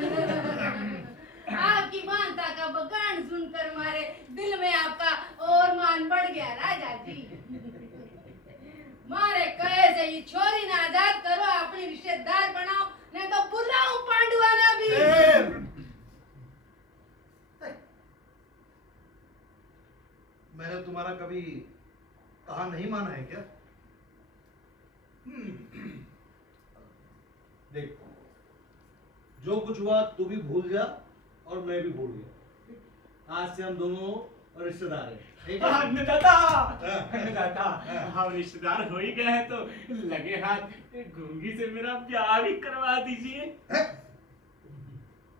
आपकी मानता का बखान सुनकर हमारे दिल में आपका और मान बढ़ गया राजा जी। मारे कहे से ये छोरी ना आजाद करो, अपने रिश्तेदार बनाओ, नहीं तो बुलाऊं पांडुआना भी। मैंने तुम्हारा कभी कहा नहीं माना है क्या? देख, जो कुछ हुआ तू भी भूल जा और मैं भी भूल गया। आज से हम दोनों रिश्तेदार हैं, ठीक है? अन्नदाता अन्नदाता, हम रिश्तेदार हो ही गए हैं तो लगे हाथ गूंगी से मेरा ब्याह भी करवा दीजिए।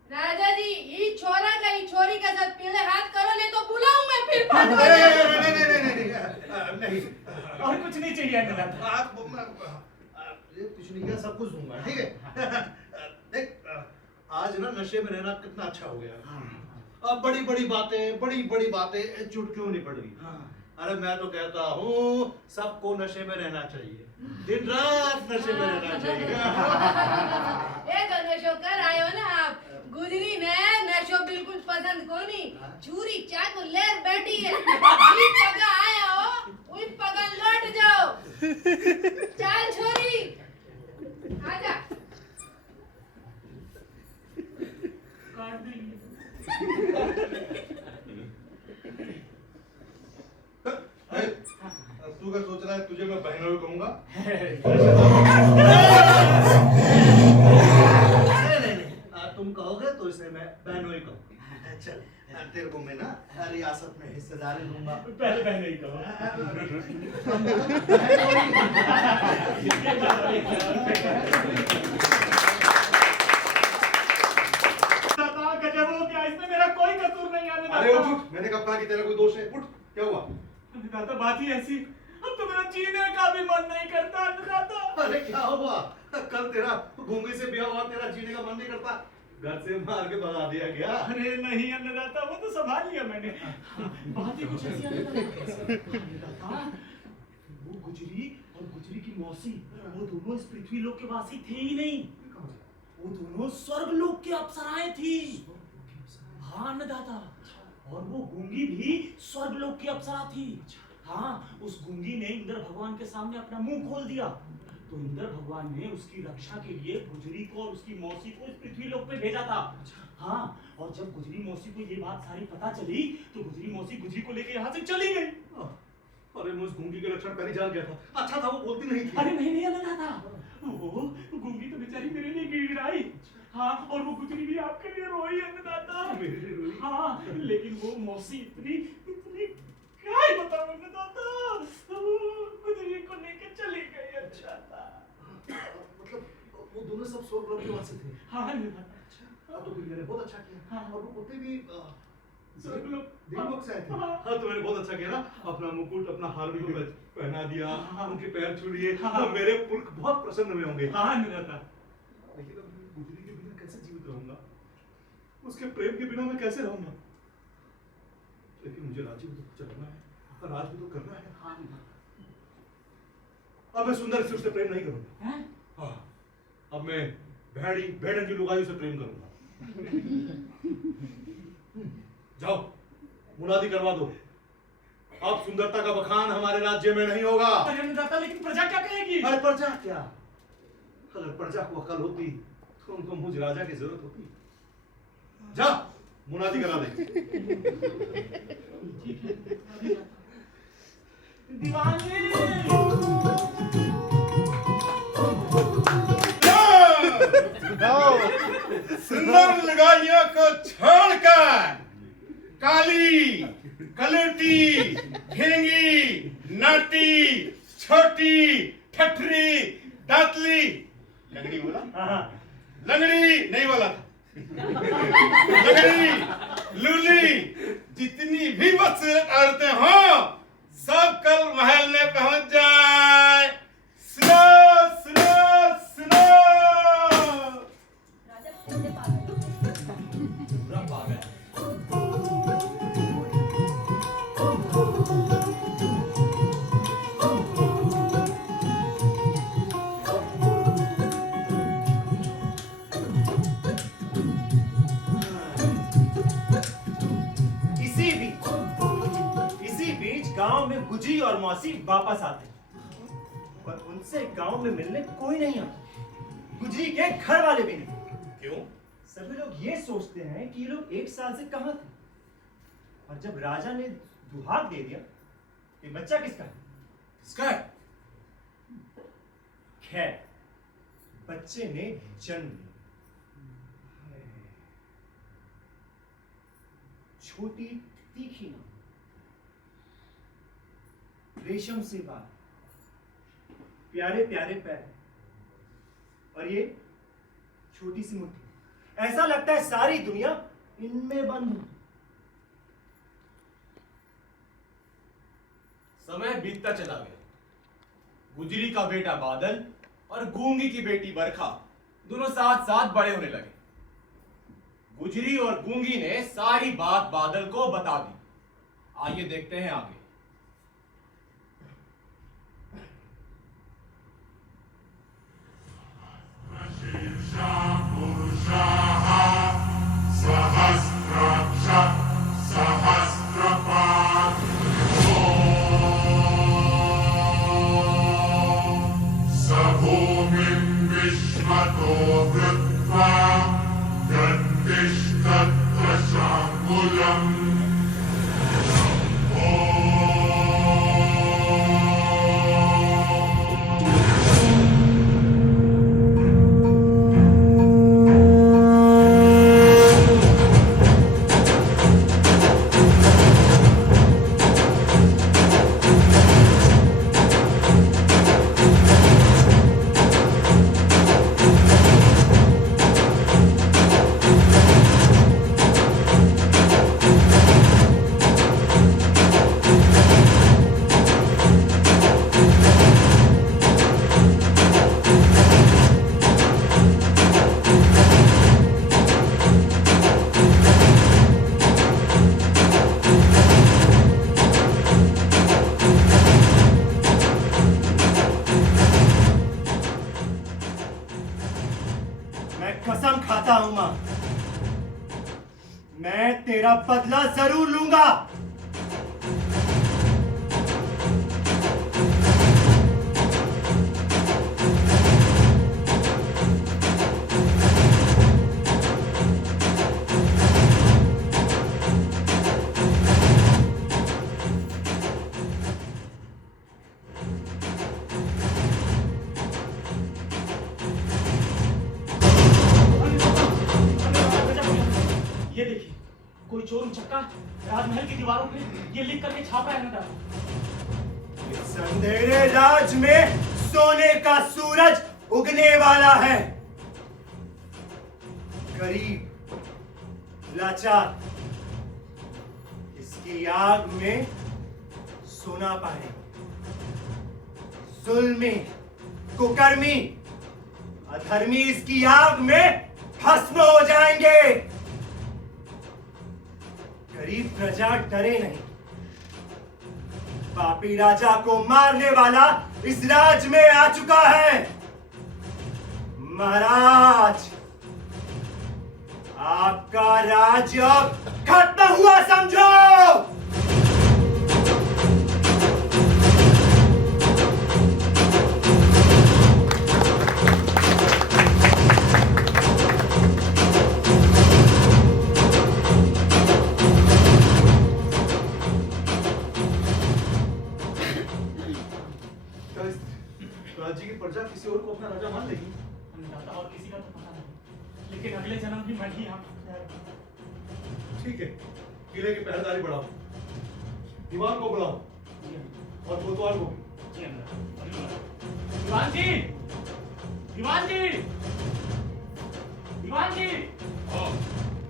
राजा जी ये छोरा का ये छोरी का साथ पीले हाथ करो, नहीं तो बुलाऊं मैं फिर नहीं पांडुआना। नहीं और कुछ नहीं चाहिए अन्नदाता। कुछ नहीं किया, सब कुछ दूंगा, ठीक है? देख, आज ना नशे में रहना कितना अच्छा हो गया। अब बड़ी बड़ी बातें चुटकियों नहीं पड़ रही। अरे मैं तो कहता हूँ सबको नशे में रहना चाहिए, दिन रात नशे में रहना चाहिए। ये तो नशो कर आए हो ना आप। गुजरी ने नशो बिल्कुल पसंद को नहीं, चूरी चाकू ले बैठी है। ये पगा आया हो, वही पगा लौट जाओ। चल छोरी आजा। काट देंगे। तू क्या सोच रहा है तुझे मैं बहनोई कहूंगा? नहीं, तुम कहोगे तो इसे मैं बहनोई कहूंगा। चल, तेरे को मैं ना रियासत में हिस्सेदारी दूंगा। पहले पहले ही कहो। गजब हो गया, इसमें मेरा कोई कसूर नहीं है। अरे उठ, मैंने कब कहा कि तेरा कोई दोष है? उठ, क्या हुआ? अन्नदाता बात ही ऐसी, अब तो मेरा जीने का भी मन नहीं करता अन्नदाता। अरे क्या हुआ? कल तेरा गूंगी से ब्याह हुआ, तेरा जीने का मन नहीं करता? घर से मार के भगा दिया गया? अरे नहीं अन्नदाता, वो तो संभाल लिया मैंने। बात ही कुछ ऐसी अन्नदाता, वो गुजरी और गुजरी की मौसी, वो दोनों इस पृथ्वी लोक के वासी थे ही नहीं, वो दोनों स्वर्ग लोक की अप्सराएं थी। हाँ अन्नदाता, और वो गूंगी भी स्वर्ग लोक की अप्सरा थी। हाँ, उस गूंगी ने इंद्र भगवान के सामने अपना मुंह खोल दिया, तो इंद्र भगवान ने उसकी रक्षा के लिए गुजरी को और उसकी मौसी को इस पृथ्वी लोक पे भेजा था। हाँ, और जब गुजरी मौसी को ये बात सारी पता चली तो गुजरी मौसी गुजरी को लेके यहाँ से चली गई। अरे मैं उस गूंगी के लक्षण पहले जान गया था। अच्छा था वो बोलती नहीं थी। अरे नहीं अन्नदाता, वो गूंगी तो बेचारी मेरे लिए गिड़गिड़ाई। हाँ, और वो गुजरी भी आपके लिए रोई अन्नदाता। मेरे लिए रोई? हाँ, लेकिन वो मौसी इतनी क्या ही बताऊं अन्नदाता, गुजरी को लेके चली गई। अच्छा था, मतलब वो दोनों सब स्वर्ग लोक के वासी थे। हाँ अन्नदाता। अब तो फिर मैंने बहुत अच्छा किया। हाँ। और वो कुत्ते भी स्वर्ग लोक देवलोक से आए थे। हाँ। हाँ, तो मैंने बहुत अच्छा किया ना, अपना मुकुट अपना हार भी उनको पहना दिया। हाँ। उनके पैर छू लिए। हाँ। तो मेरे पुरख बहुत प्रसन्न हुए होंगे। हाँ अन्नदाता। लेकिन अब मैं गुजरी के बिना कैसे जीवित रहूंगा? उसके प्रेम के बिना मैं कैसे रहूंगा? लेकिन मुझे राजी को तो चलना है और राज को तो करना है। अब मैं सुंदर से उससे प्रेम नहीं करूंगा। हाँ, अब मैं भेड़न की लुगाई से प्रेम करूंगा। जाओ मुनादी करवा दो। अब सुंदरता का बखान हमारे राज्य में नहीं होगा। अन्नदाता, लेकिन प्रजा क्या कहेगी? अरे प्रजा क्या, अगर प्रजा को अकल होती तो उनको मुझ राजा की जरूरत होती। जा मुनादी करा दे। सुंदर लुगाइयों को छोड़कर काली, कलूटी, ढेंगी, नाटी, छोटी, ठठरी, दातली, लंगड़ी बोला? लंगड़ी नहीं बोला था। लंगड़ी, लूली, जितनी भी बदसूरत औरतें हो, सब कल महल में पहुंच जाए। सुनो, सुनो, सुनो। राजा कैसे पागल हो गए? पूरा पागल। इसी बीच गांव में गुजी और मौसी वापस आते हैं, पर उनसे गांव में मिलने कोई नहीं आता। गुजी के घर वाले भी नहीं। क्यों? सभी लोग ये सोचते हैं कि ये लोग 1 साल से कहां थे, और जब राजा ने दुहाक दे दिया कि बच्चा किसका है, किसका है? खैर बच्चे ने जन्म लिया। छोटी तीखी नाम, रेशम से बाल, प्यारे प्यारे पैर, और ये छोटी सी मुट्ठी। ऐसा लगता है सारी दुनिया इनमें बंद हो। समय बीतता चला गया। गुजरी का बेटा बादल और गूंगी की बेटी बरखा दोनों साथ साथ बड़े होने लगे। गुजरी और गूंगी ने सारी बात बादल को बता दी। आइए देखते हैं आगे। कसम खाता हूं मां, मैं तेरा बदला जरूर लूंगा। ये देखिए, कोई चोर उचक्का राजमहल की दीवारों पे ये लिख करके छापा है ना। इस अंधेरे राज में सोने का सूरज उगने वाला है। गरीब, लाचार इसकी आग में सोना पाएगा। जुल्मी, कुकर्मी, अधर्मी इसकी आग में भस्म हो जाएंगे। गरीब प्रजा डरे नहीं। पापी राजा को मारने वाला इस राज में आ चुका है। महाराज, आपका राज अब खत्म हुआ समझो। राज्य की प्रजा किसी और को अपना राजा मान लेगी? अन्नदाता और किसी का तो पता नहीं, लेकिन अगले जन्म भी मैं ही यहाँ ठीक है, किले की पहरेदारी बढ़ाओ, दीवान को बुलाओ और कोतवाल को भी। दीवान जी, दीवान जी, दीवान जी,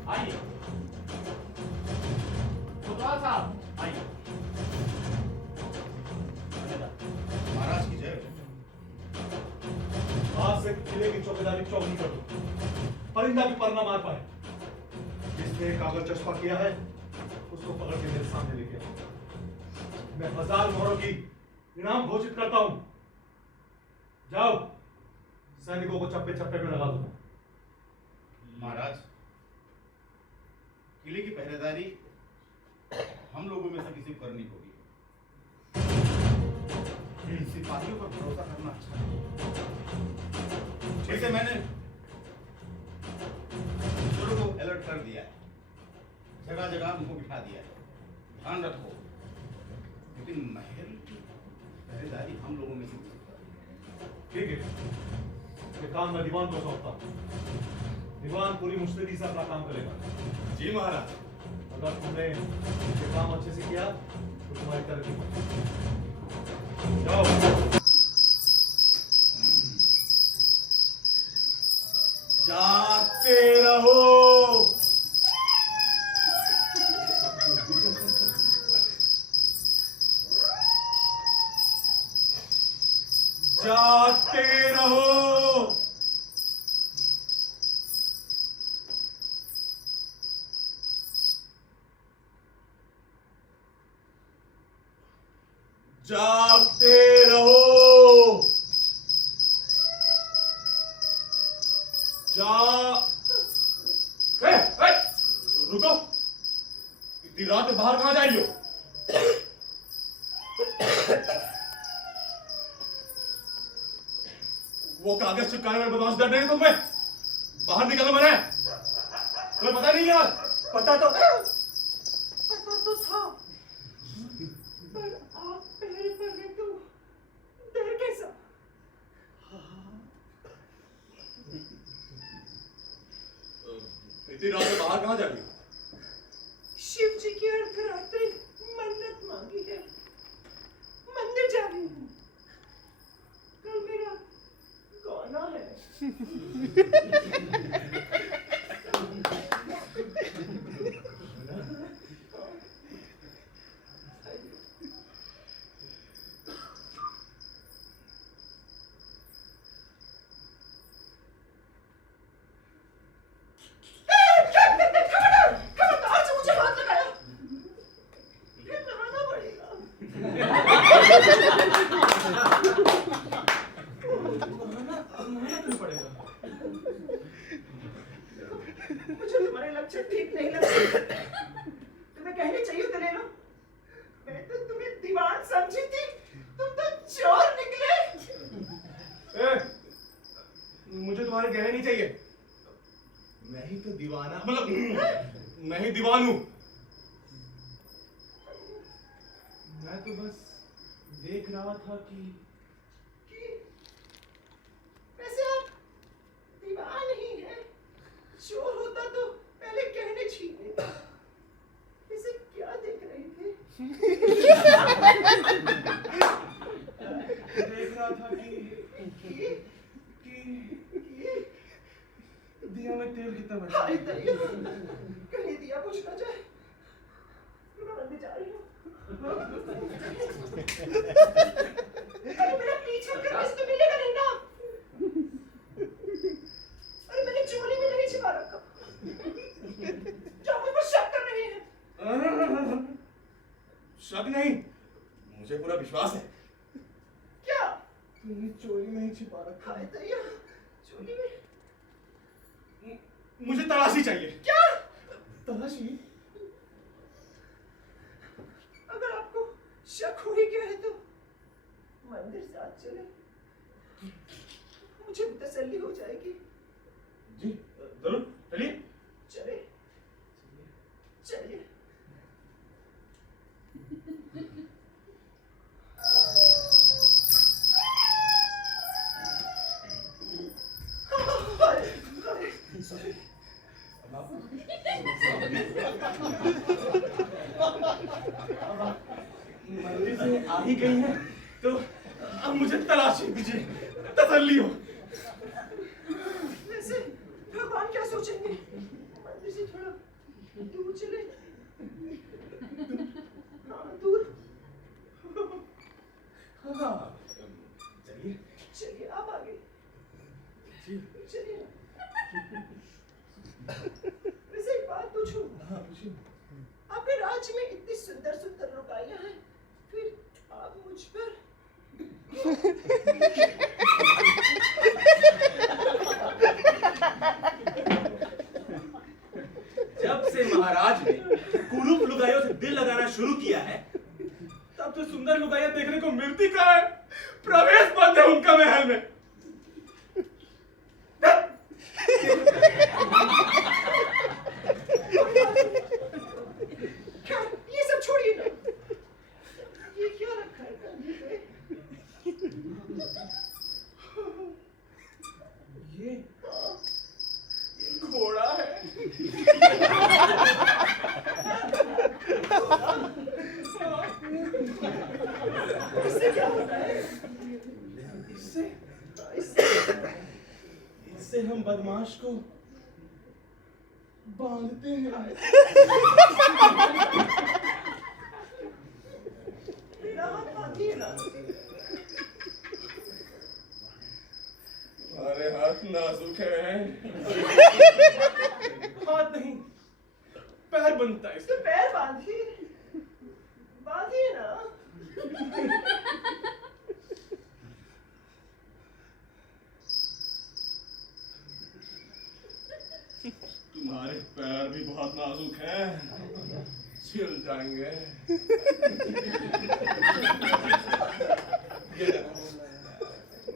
आइए। कोतवाल साहब आइए। महाराज की जय। आज से किले की चौकीदारी चौकी कर दो, परिंदा भी पर ना मार पाए। जिसने कागज चस्पा किया है उसको पकड़ के मेरे सामने लेके आओ। मैं 1000 मोहरों की इनाम घोषित करता हूं। जाओ, सैनिकों को चप्पे चप्पे पे लगा दो। महाराज, किले की पहरेदारी हम लोगों में से किसी को करनी होगी। सिपाहियों पर भरोसा करना अच्छा नहीं। जैसे मैंने चोरों को अलर्ट कर दिया है, जगह जगह उनको बिठा दिया है, ध्यान रखो। लेकिन महल की पहरेदारी हम लोगों में से किसी को करनी है। ठीक है, ये काम मैं दीवान को सौंपता हूं। दीवान पूरी मुस्तैदी से अपना काम करेगा। जी महाराज। अगर तुमने ये काम अच्छे से किया तो तुम्हारी तरक्की होगी। जाओ। जागते रहो, जागते रहो। जागते रहो। रुको, इतनी रात में बाहर कहां जा रही हो? वो कागज चिपकाने में बदमाश डर नहीं तुम्हें? बाहर निकलो मैंने। तुम्हें पता नहीं है? पता तो था, पर आप पहरे पर हैं तो डर कैसा? इतनी रात में बाहर कहां जा रही हो? शिव जी की अर्धरात्रि मन्नत मांगी है, मंदिर जा रही हूँ। कल मेरा गौना है। मुझे तुम्हारे लक्षण ठीक नहीं लगते। तुम्हें कहनी चाहिए तो ले लो। मैं तो तुम्हें दीवान समझी थी, तुम तो चोर निकले। मुझे तुम्हारे गहने नहीं चाहिए। मैं ही तो दीवाना, मतलब मैं ही दीवान हूं। मैं तो बस देख रहा था कि वैसे आप दीवान ही हैं। चोर होता तो पहले कहने छीन लेता। इसे क्या देख रहे थे? देख रहा था कि दिया में तेल कितना बचा हाय दया, कहीं दिया बुझ ना जाए। मैं मंदिर जा रही हूँ। अरे मेरा पीछा कर, इसको मिलेगा नहीं ना। अरे मैंने चोली में नहीं छिपा रखा। जो मुझ पर शक कर रहे हैं। मुझे पूरा विश्वास है। क्या तुमने चोरी में ही छिपा रखा खाए दैया चोली में? है। मुझे तलाशी चाहिए। क्या? तलाशी? अगर आपको शक हो ही गया है तो मंदिर साथ चले, मुझे भी तसल्ली हो जाएगी। जी जरूर, चलिए। चले चलिए। मंदिर से आ ही गई है तो अब मुझे तलाशी दीजिए, तसल्ली हो। वैसे भगवान क्या सोचेंगे? मंदिर से थोड़ा दूर चले। हाँ दूर। हाँ चलिए। चलिए आप आगे। चलिए। वैसे एक बात पूछूं? हाँ पूछिए। आपके राज्य में इतनी सुंदर सुंदर रुकाइयां हैं, फिर आप मुझ पर जब से महाराज ने कुरूप लुगाइयों से दिल लगाना शुरू किया है, तब तो सुंदर लुगाइयां देखने को मिलती कहाँ है? प्रवेश बंद है उनका महल में। क्या ये सब छोड़िए ना। ये क्या रखा है कंधे पे? ये घोड़ा है। इससे क्या होता है? इससे इससे इससे हम बदमाश को बांधते हैं। मेरा हाथ बांधिए ना। हमारे हाथ नाजुक हैं। हाथ नहीं, पैर बनता है इसके इसका। पैर बांधिए, बांधिए ना। तुम्हारे पैर भी बहुत नाजुक हैं, छिल जाएंगे। ये देखो,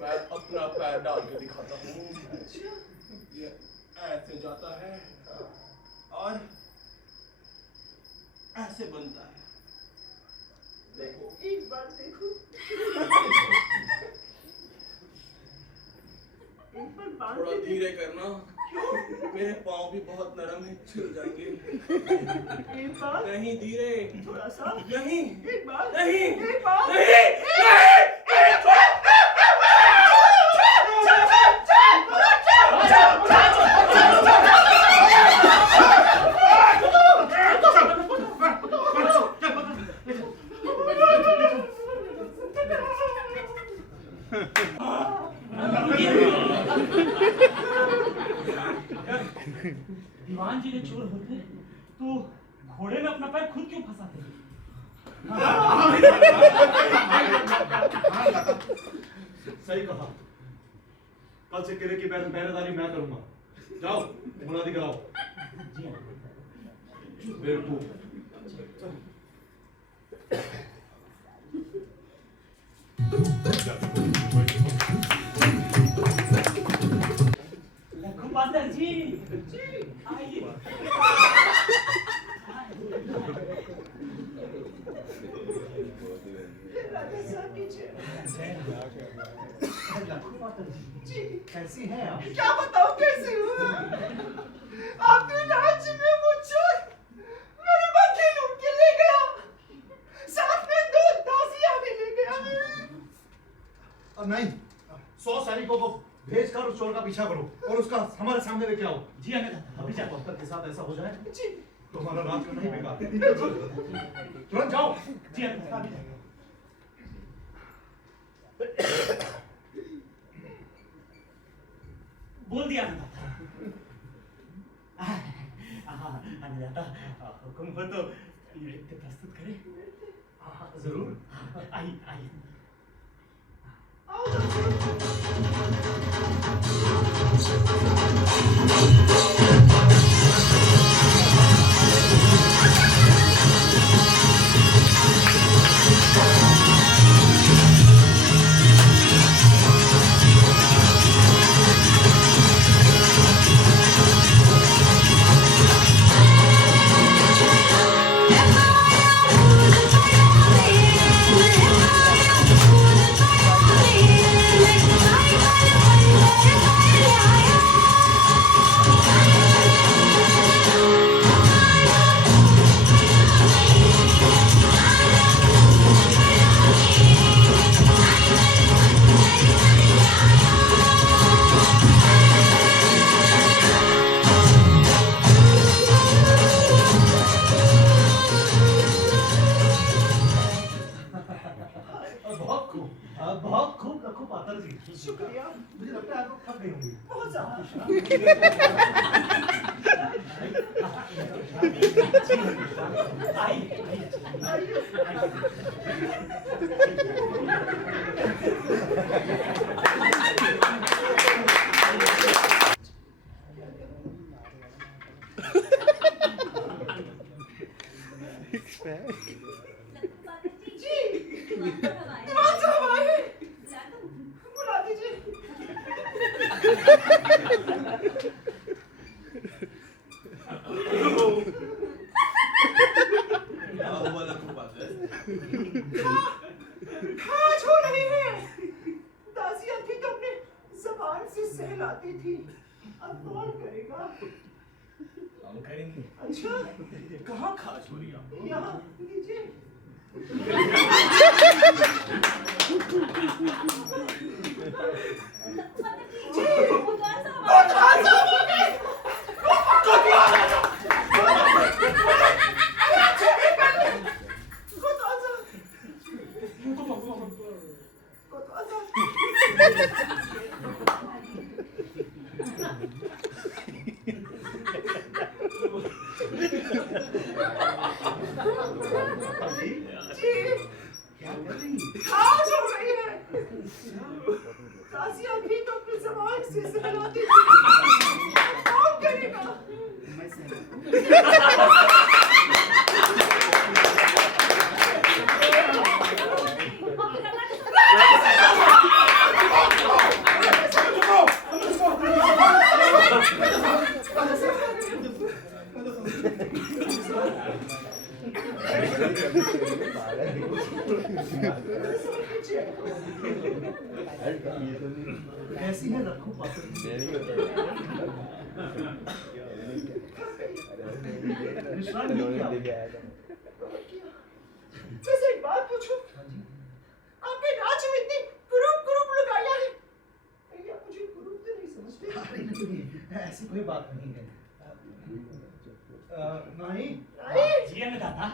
मैं अपना पैर डाल के दिखाता हूँ। ये ऐसे जाता है और ऐसे बनता है। देखो, एक बार देखो। एक बार बांध थोड़ा के धीरे करना, मेरे पाँव भी बहुत नरम है, छिल जाएंगे। एक बार नहीं, धीरे। थोड़ा सा। नहीं, एक बार नहीं, एक बार नहीं, दीवान जी ने चोर होते तो घोड़े में अपना पैर खुद क्यों फंसाते? सही कहा। कल से किले की पहरेदारी मैं करूंगा। जाओ मुनादी कराओ। बेवकूफ। लखुपातर जी आइए। राजा साहब की जय। लखुपातर जी कैसी हैं आप? क्या बताऊं कैसे हूँ? आपके राज्य में वो चोर मेरी बंदी लूट के ले गया, साथ में 2 दासियां भी ले गया। अब नहीं, 100 सैनिकों को भेजकर उस चोर का पीछा करो और उसका हमारे सामने लेके आओ। जी अन्नदाता अभी जाओ। के साथ ऐसा हो जाए जी तो हमारा रात को नहीं बेकार। तुरंत जाओ। जी अन्नदाता अभी जाओ। बोल दिया अन्नदाता। अन्नदाता हुक्म हो तो नृत्य प्रस्तुत करें। जरूर आइए आइए। बहुत खूब लखू पातर जी। शुक्रिया। मुझे लगता है आप लोग थक गए होंगे। बहुत ज्यादा। बुला दीजिए। खाज हो रही है। दासियां थी तो अपने जबान से सहलाती थी। अब कौन करेगा? हम करेंगे। अच्छा, कहाँ खास हो रही है आपको? यहाँ नीचे। क्या कर रही हैं? खाज हो रही है। दासियां थी तो अपनी जबान से सहलाती थी। कौन करेगा? मैं सहना। कैसी है लखू पातर जी? विश्राम नहीं किया? वैसे एक बात पूछूं? आपके राज्य में इतनी कुरूप लुगाइयां हैं। क्या मुझे कुरूप तो नहीं समझते? अरे नहीं, ऐसी कोई बात नहीं है। नहीं, जी अन्नदाता।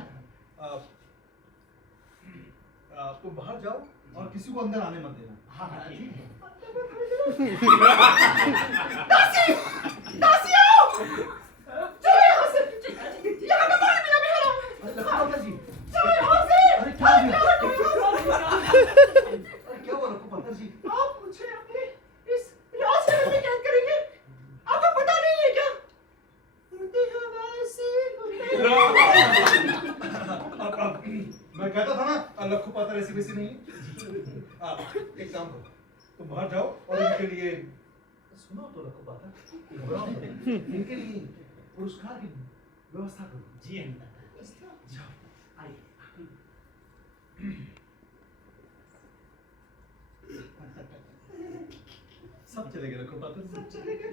तुम बाहर जाओ और किसी को अंदर आने मत देना। हाँ हाँ ठीक है। दासियों! चलो यहाँ से। यहाँ का पानी पीना भी हराम है। अरे लखू पातर जी, चलो यहाँ से। अरे क्या हो गया? अरे क्या हुआ लखू पातर जी? आप मुझे अपने इस राजमहल में कैद करेंगे? आपको पता नहीं है क्या? उड़ती हवा से मैं कहता था ना लखू पातर ऐसी वैसी नहीं है। एक काम करो, तुम बाहर जाओ और इनके लिए सुनो तो लखू पातर, घबराओ मत। इनके लिए पुरस्कार की व्यवस्था करो। जी अन्नदाता। जाओ, आइए। सब चले गए लखू पातर। सब चले गए।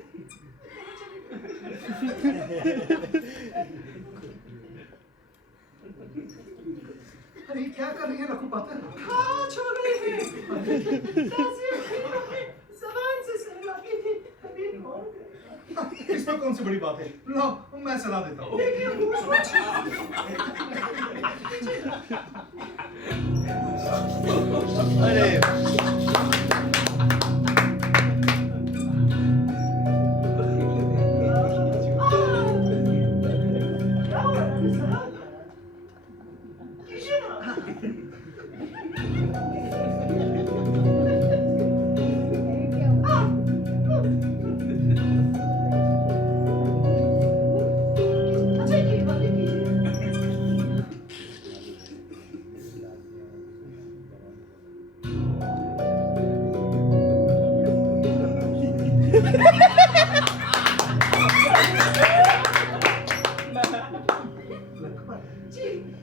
अरे ये क्या कर रही है लखू पातर? खाज हो रही है। दासियां थी तो अपनी जबान से सहलाती थी। अभी कौन करेगा? इसमें कौन सी बड़ी बात है? लो मैं सलाह देता हूँ। देखिए क्या हो रहा है साहब? कीजिए ना।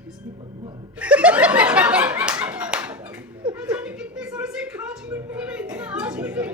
इसमें बदबू कितने सालों से खाज मिट नहीं रही थी, आज मिट गई।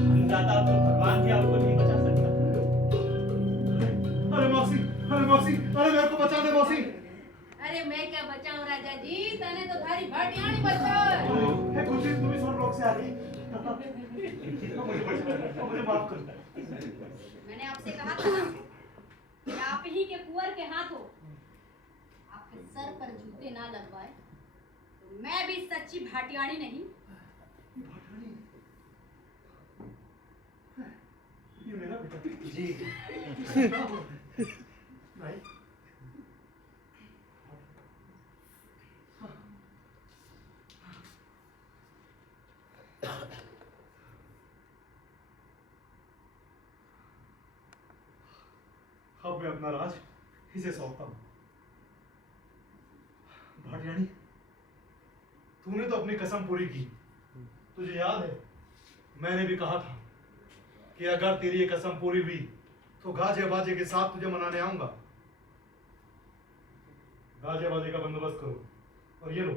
अन्नदाता तो भगवान भी आपको नहीं बचा सकता। अरे मैं क्या बचाऊं राजा जी, तने तो थारी भाटियाणी बचाओ। मैंने आपसे कहा था ना कि आप ही के कुंवर के हाथों आपके सर पर जूते ना लगवाए, तो मैं भी सच्ची भाटियाणी नहीं। जी नहीं, अब मैं अपना राज इसे सौंपता हूं। भाटियाणी, तूने तो अपनी कसम पूरी की। तुझे याद है मैंने भी कहा था कि अगर तेरी ये कसम पूरी हुई तो गाजे बाजे के साथ तुझे मनाने आऊंगा। गाजे बाजे का बंदोबस्त करो और ये लो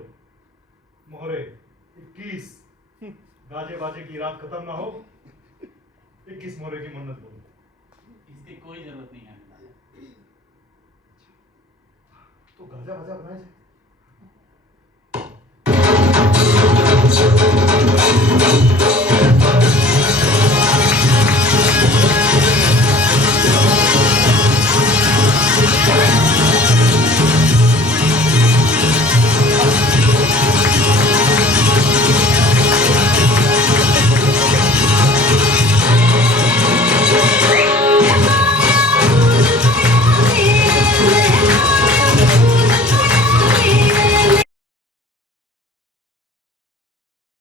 मोहरे 21। गाजे बाजे की रात खत्म ना हो, 21 मोहरे की मन्नत बोलो। इसकी कोई जरूरत नहीं है। तो गाजा बाजा बनाए जाए।